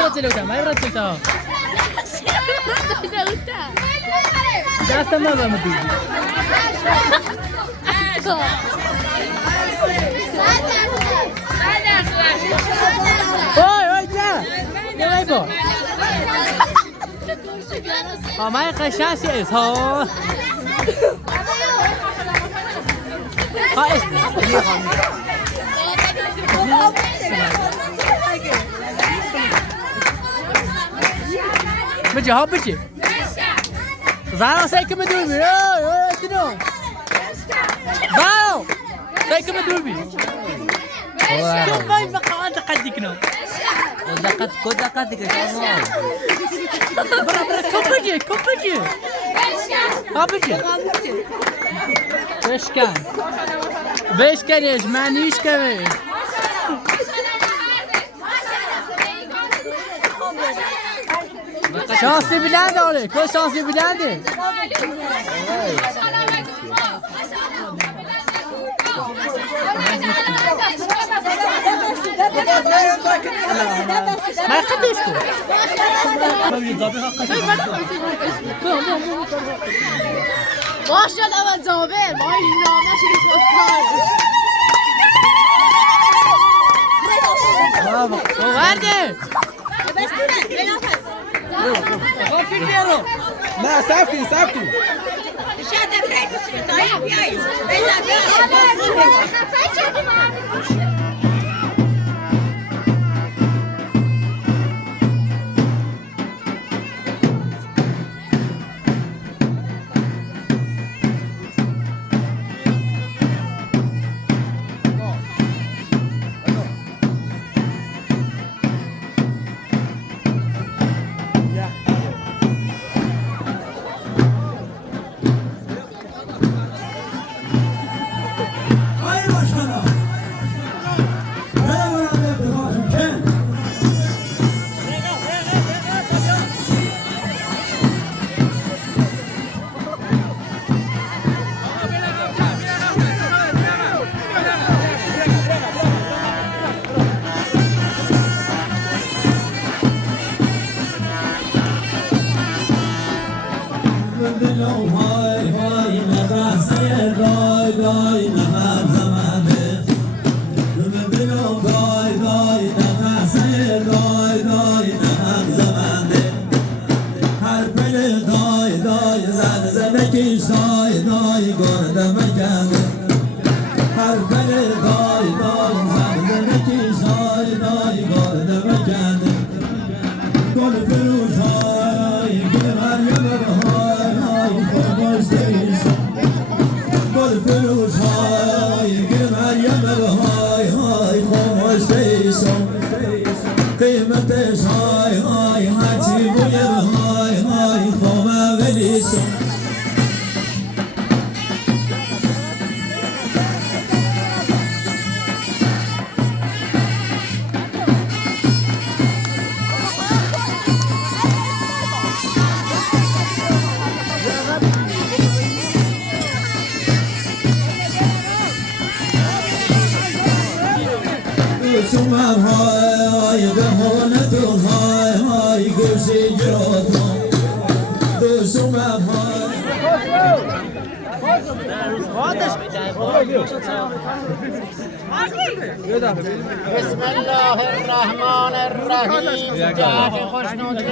برات ما برات دست ما بمدی وای جا با ما قشاش است ها بجي ها بجي زارو سايكم دوبي يا كده زارو سايكم دوبي شوف ما يبقى انت قدكنا قدك برا كوبجي ها بجي بشكن ايش معنيش كمان شانسی بلند داره که شانسی بلنده من خدش کن ماشاءالله اول زابر ما این نامه شدی خودکار ورده نه سب کن بسم الله الرحمن الرحیم جهت خوشنودی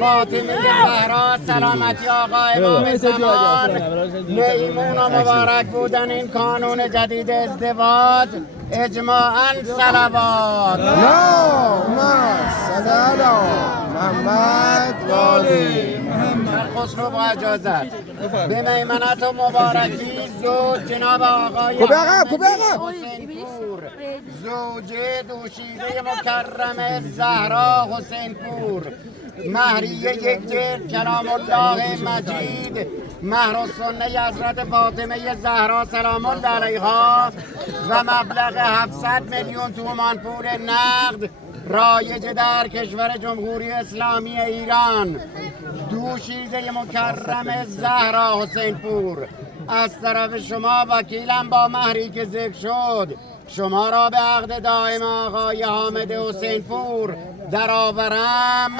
فاطمه زهرا سلامتی آقا امام زمان میمون و مبارک بودن این قانون جدید ازدواج اجماعاً صلوات محمد والی محمد خسرو با اجازت به میمنت و مبارکی زوج جناب آقای حسین پور زوجه دوشیزه مکرم زهرا حسین پور مهریه یک جلد کلام الله مجید مهر السنه حضرت فاطمه زهرا سلام الله علیها و مبلغ 700 میلیون تومان پول نقد رایج در کشور جمهوری اسلامی ایران دوشیزه مکرم زهرا حسین پور از طرف شما وکیلم با مهری که ذکر شد شما را به عقد دائم آقای حامد حسین پور درآورم.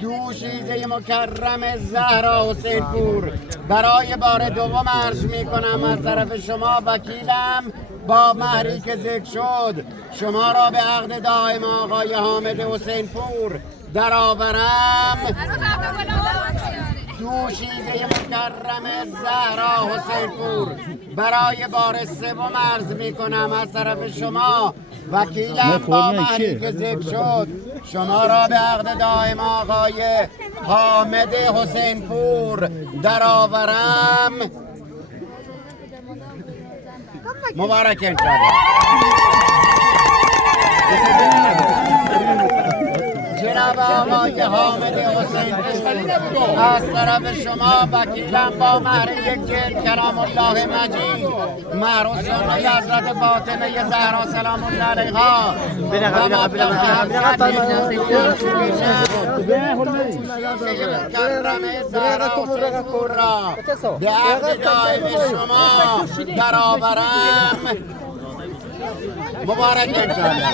دوشیزه مکرم زهرا حسین پور برای بار دوم عرض می کنم از طرف شما وکیلم با مهری که ذکر شد شما را به عقد دائم آقای حامد حسین پور درآورم. دوشیزه مکرم زهرا حسین پور برای بار سوم عرض می کنم از طرف شما وکیلم با مهری که ذکر شد شما را به عقد دائم آقای حامد حسین پور درآورم. مبارک انشاءالله. جناب آقای حامد حسین پور از طرف شما وکیلم با مهر یک جلد کلام الله مجید مهر و سنه حضرت فاطمه زهرا سلام الله علیها و مبلغ 700 مکرم زهرا حسین پور را به عقد دائم شما درآورم. مبارک انشاءالله.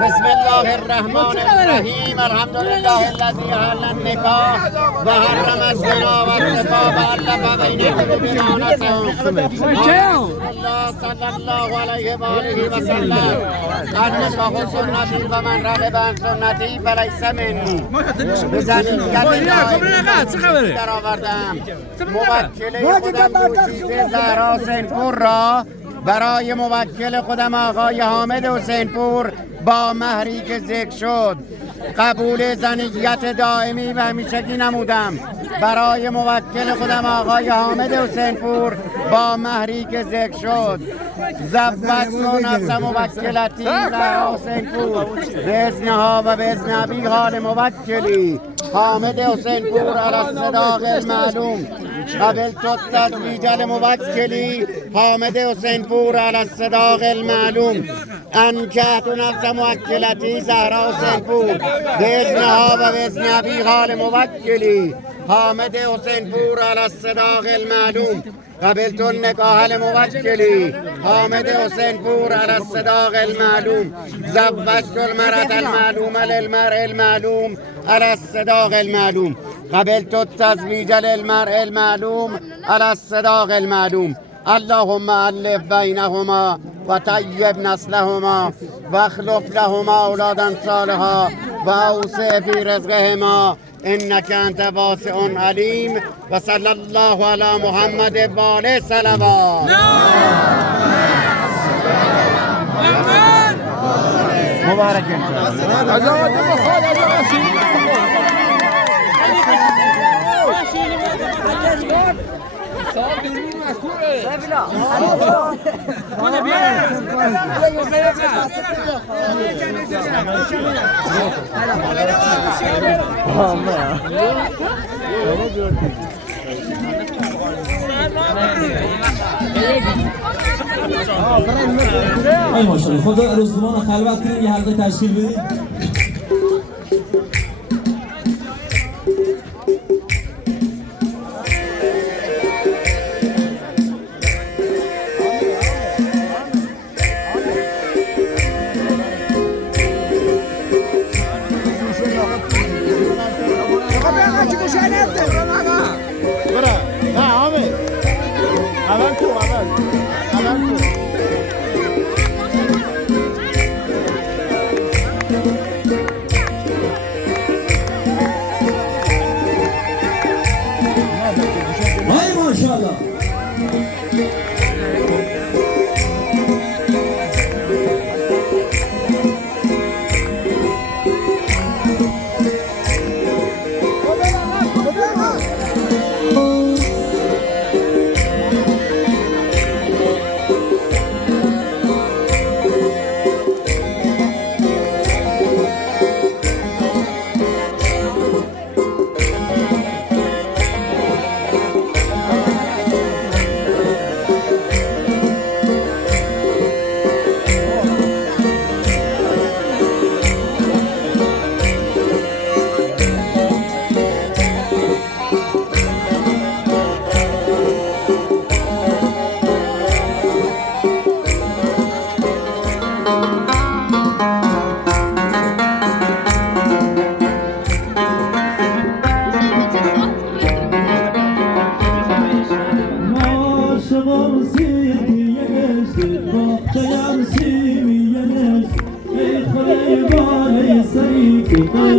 بسم الله الرحمن الرحیم. الحمد لله الذی حل النکاح و حرم الزنا و السفا و علف بین قلوبنا نسهم. الله صلی الله علیه و آله و سلم. النکاح سنتی و من رغب عن سنتی فلیس منی. به زنیت دائمی درآوردم. موکل خودم دوشیزه زهرا حسین پور را برای موکل خودم آقای حامد حسین پور با مهری که ذکر شد قبول زنیت دائمی و همیشگی نمودم. برای موکل خودم آقای حامد حسین پور با مهری که ذکر شد زوجت نفس موکلتی زهرا حسین پور به اذنها و به اذن ابی حال موکلی حامد حسین پور علی الصداق المعلوم قبلت التزویج الموکلی حامد حسین پور علی الصداق المعلوم انکحت نفس موکلتی زهرا حسین پور به اذنها و به اذن ابی حال موکلی حامد حسین پور علی الصداق المعلوم قبلت النکاح الموکلی حامد حسین پور علی الصداق المعلوم زوجت المرأة المعلومة للمرء المعلوم على الصداق المعلوم قبلت التزویج للمرء المعلوم على الصداق المعلوم. اللهم الف بینهما و طیب نسلهما و اخلف لهما اولادا صالحا و اوسع فی رزقهما انک انت واسع علیم و صلی الله علی محمد و آله صلوات. مبارک ای ماشاءالله خدا روزمان خلوت کنید یه حلقه تشکیل بدید. اول تو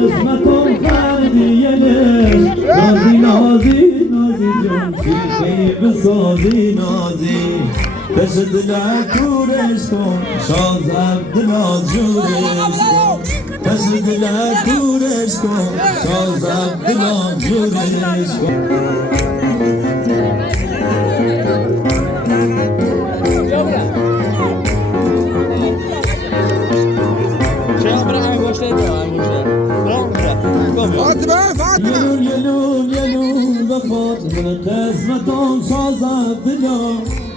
قسمتم خردیه نازی نازی نازی جان شیخی بسازی نازی دست دل کورش کن شازم دل جورش کن دست دل کورش کن شازم دل جورش کن یلون یلون یلون بخواد من قسمتم سازم دلا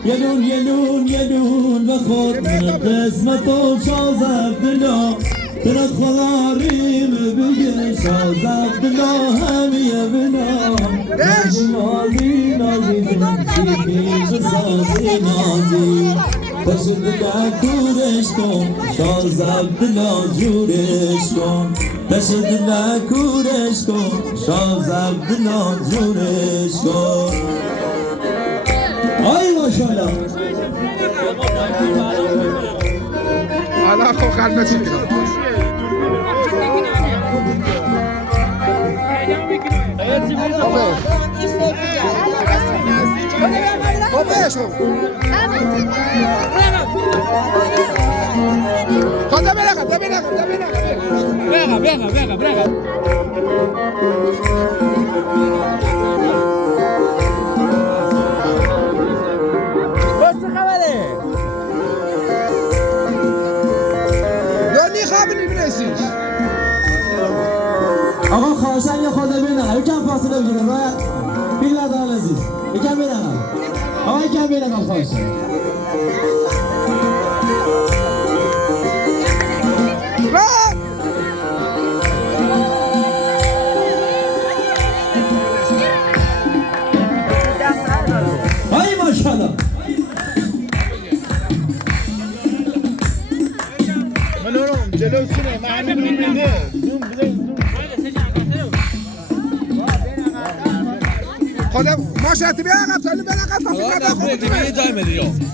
یلون یلون یلون بخواد من قسمتم سازم دلا ترک خلاریم بگه سازم دلا همیه بنا نازی نازی نازی جان شیخی بسازی نازی دست دل کورش کن سازم دلا جورش کن دست دل کورش کن سازم دلا جورش کن آی ماشاءالله حالا خب خدمتی میخوام آقا خواهشن یه خود بینم یکم فاصله بگیرم باید بیل ندارم عزیز یکم بینم آقا یکم بینم خواهشن ای ماشاءالله منورم جلوسونه معلوم میده زوم بزن خدا ماشاءالله بیا عقب سالم بیا عقب تا فکر دیگه جای میری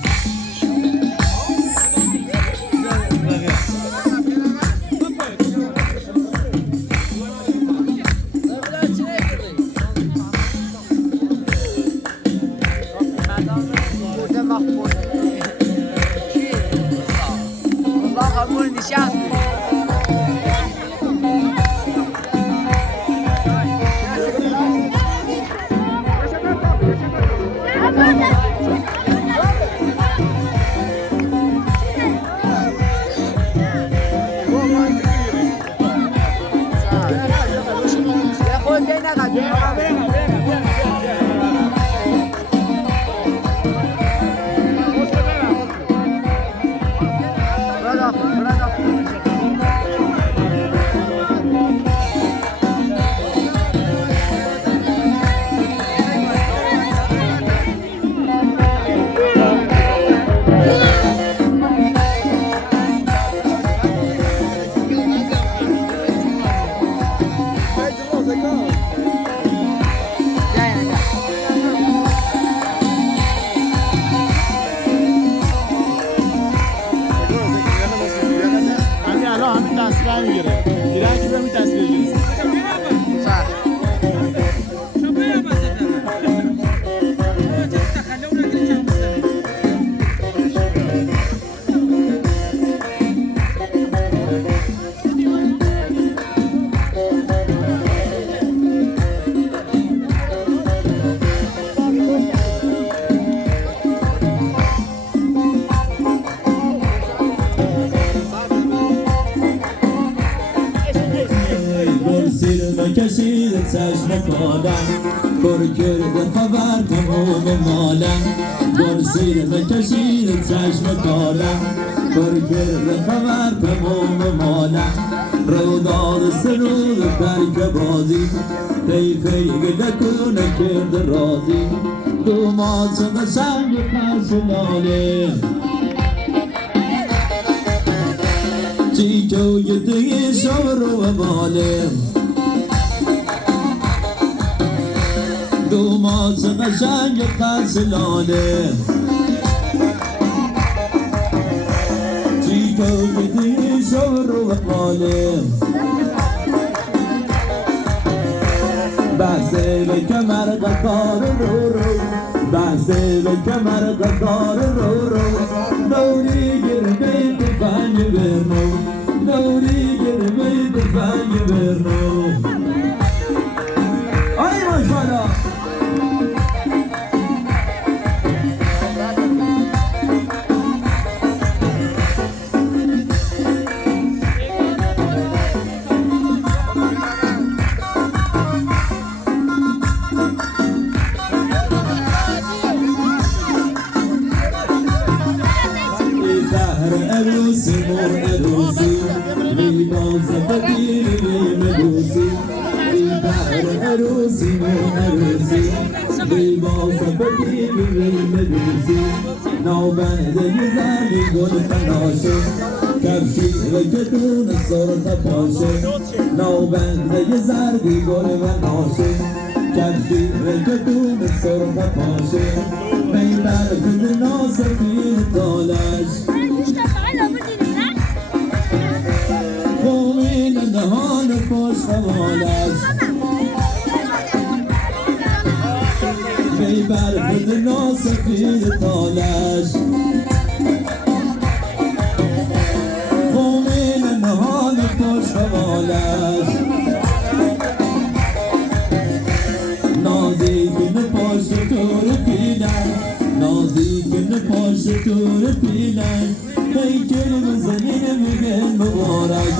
کشید چشم کالم پر کرده خبر تموم مالم برسید کشید چشم کالم پر کرده خبر تموم مالم روداد سرود ترک بازی تیفه گده کنه کرده رازی دو ماچ قشنگ پرسناله چی که دیگه شور و بالم دو ماچ قشنگ پرسناله چی که دیگه شور و بالم بحثه به کمر قطار رو رو بحثه به کمر قطار رو رو نوری گرمه تفنگ برنو نوری گرمه تفنگ برنو آی ماشاءالله عروسی مون عروسی لیباس فقیری مدوسی بیدر عروسی مون عروسی لیباس فقیری مدوسی نوبنده یزنی گل فناشه کفشی رکتون سرخ پاشه نوبنده یزردی گل فناشه کفشی رکتون سرخ پاشه میبر کن ناسفیر تالش خومین نهان پشت والش میبر کن ناسفیر تالش خومین نهان پشت والش نازیکن پشت تور پیلن نازیکن پشت تور پیلن هیکل بزنین بگن مبارک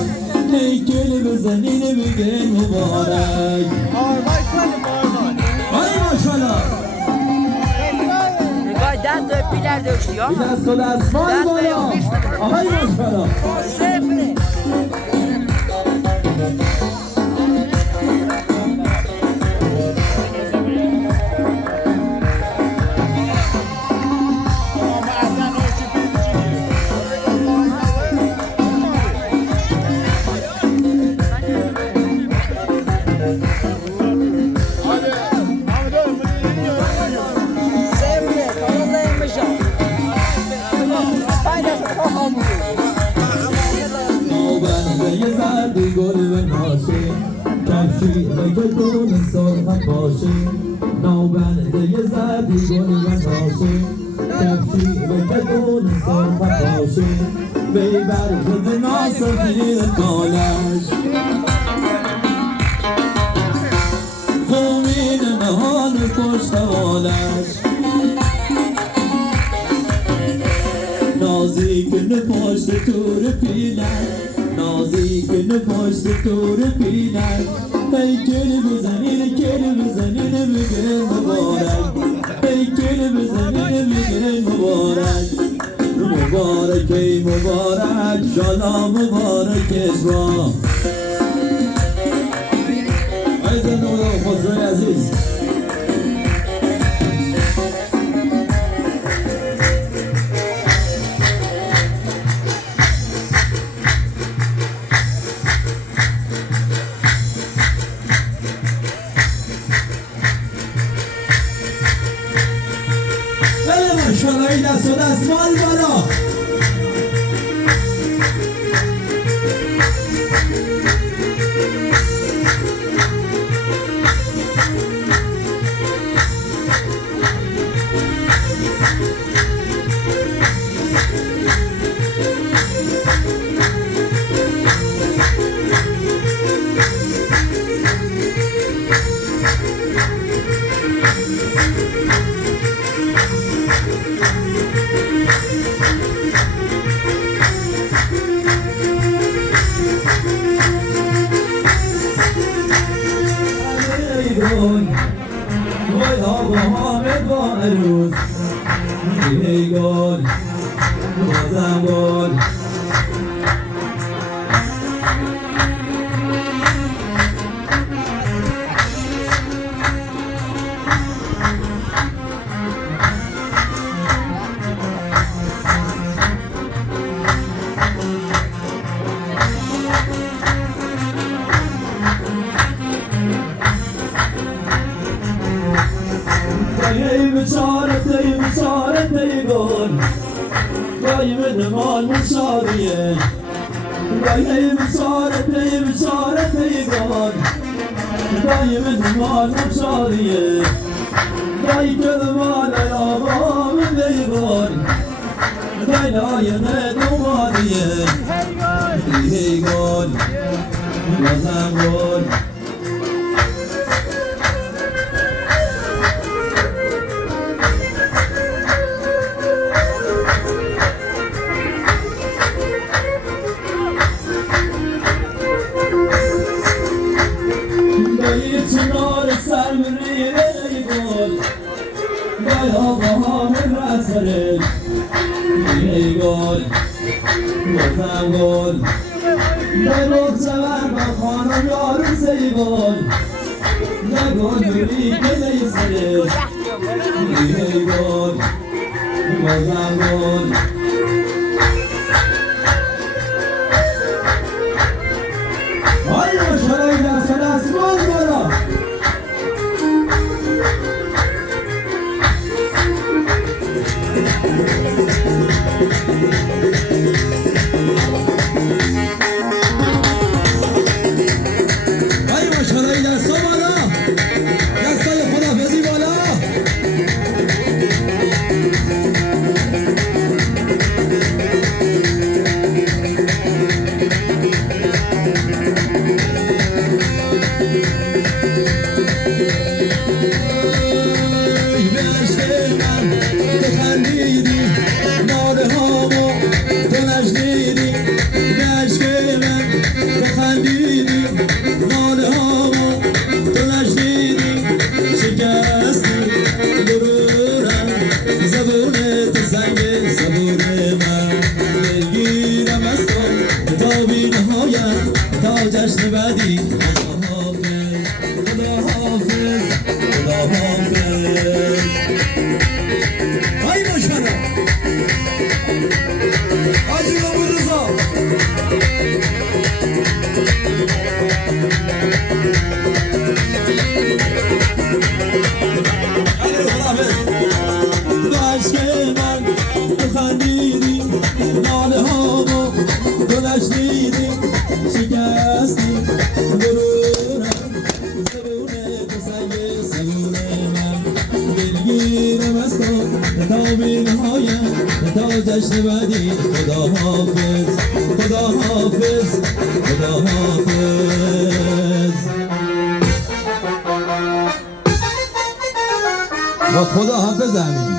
هیکل بزنین بگن مبارک آی ماشاءالله نگاه دست و پیلر داشتی ها دست و دستمال بالا آهای ماشاءالله صفره گلدون سرخ باشه نوبنده زردی گل و باشه کفشی به گلدون سرخ باشه بیبر خود ناسفیر کالش خومین نهان پشت والش نازیکن پشت تور پیلن نازیکن پشت تور پیلن هیکل بزنین کل بزنین بگن مبارک هیکل بزنین بگن مبارک مبارک ای مبارک شالا مبارک اشوا ای زنده خسروی عزیز شلایی دست و دستمال بالا وای آقا حامد با عروس ای گل بازم گل بشارت ای گل گاهی بدمان مشاویه گاهی بشارت ای گل دایما مالم شادیه دایی که مال آقام دیوان دای لایه دومادیه هی گل بازم گل چنار سر میره گل بالا بهار رسره میره گل بازم گل نگفت سور با خانم یارو سیگل نگل میری که نیسته میره گل بازم گل های ماشالله دستان اسمان برا های ماشالله دستان بالا دستای خداحافظی بالا جشن بعدی خدا حافظ خدا حافظ های مشکل آجی نمون رضا خدا حافظ تو عشق من بخندیدی ناله هامو گلشنیدی شکستی غرورم زبونه قصه سبونه من دلگیرم از تو تا بینهایم تا جشن بعدی خدا حافظ خدا حافظ خدا حافظ با خدا حافظ امین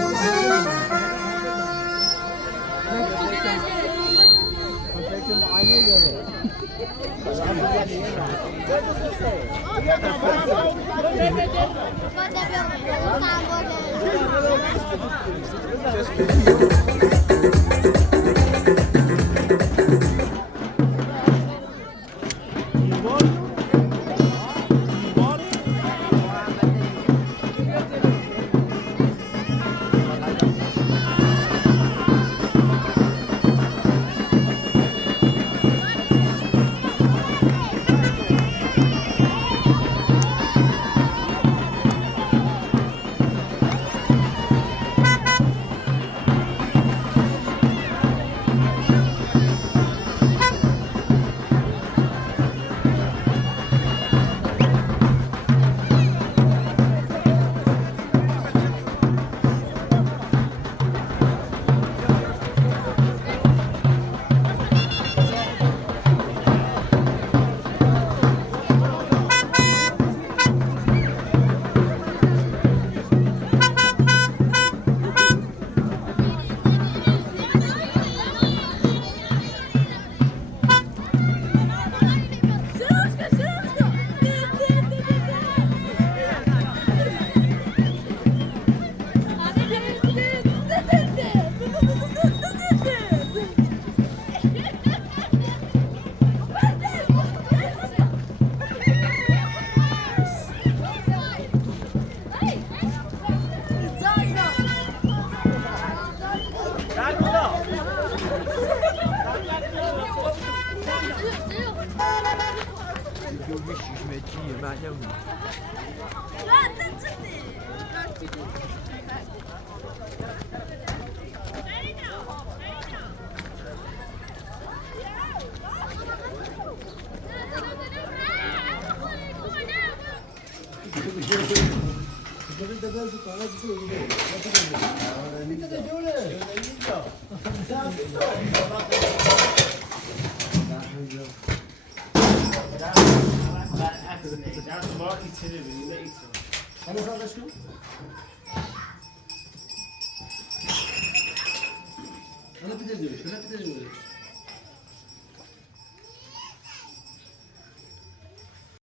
Ana pide diyor. Şuna pide diyor.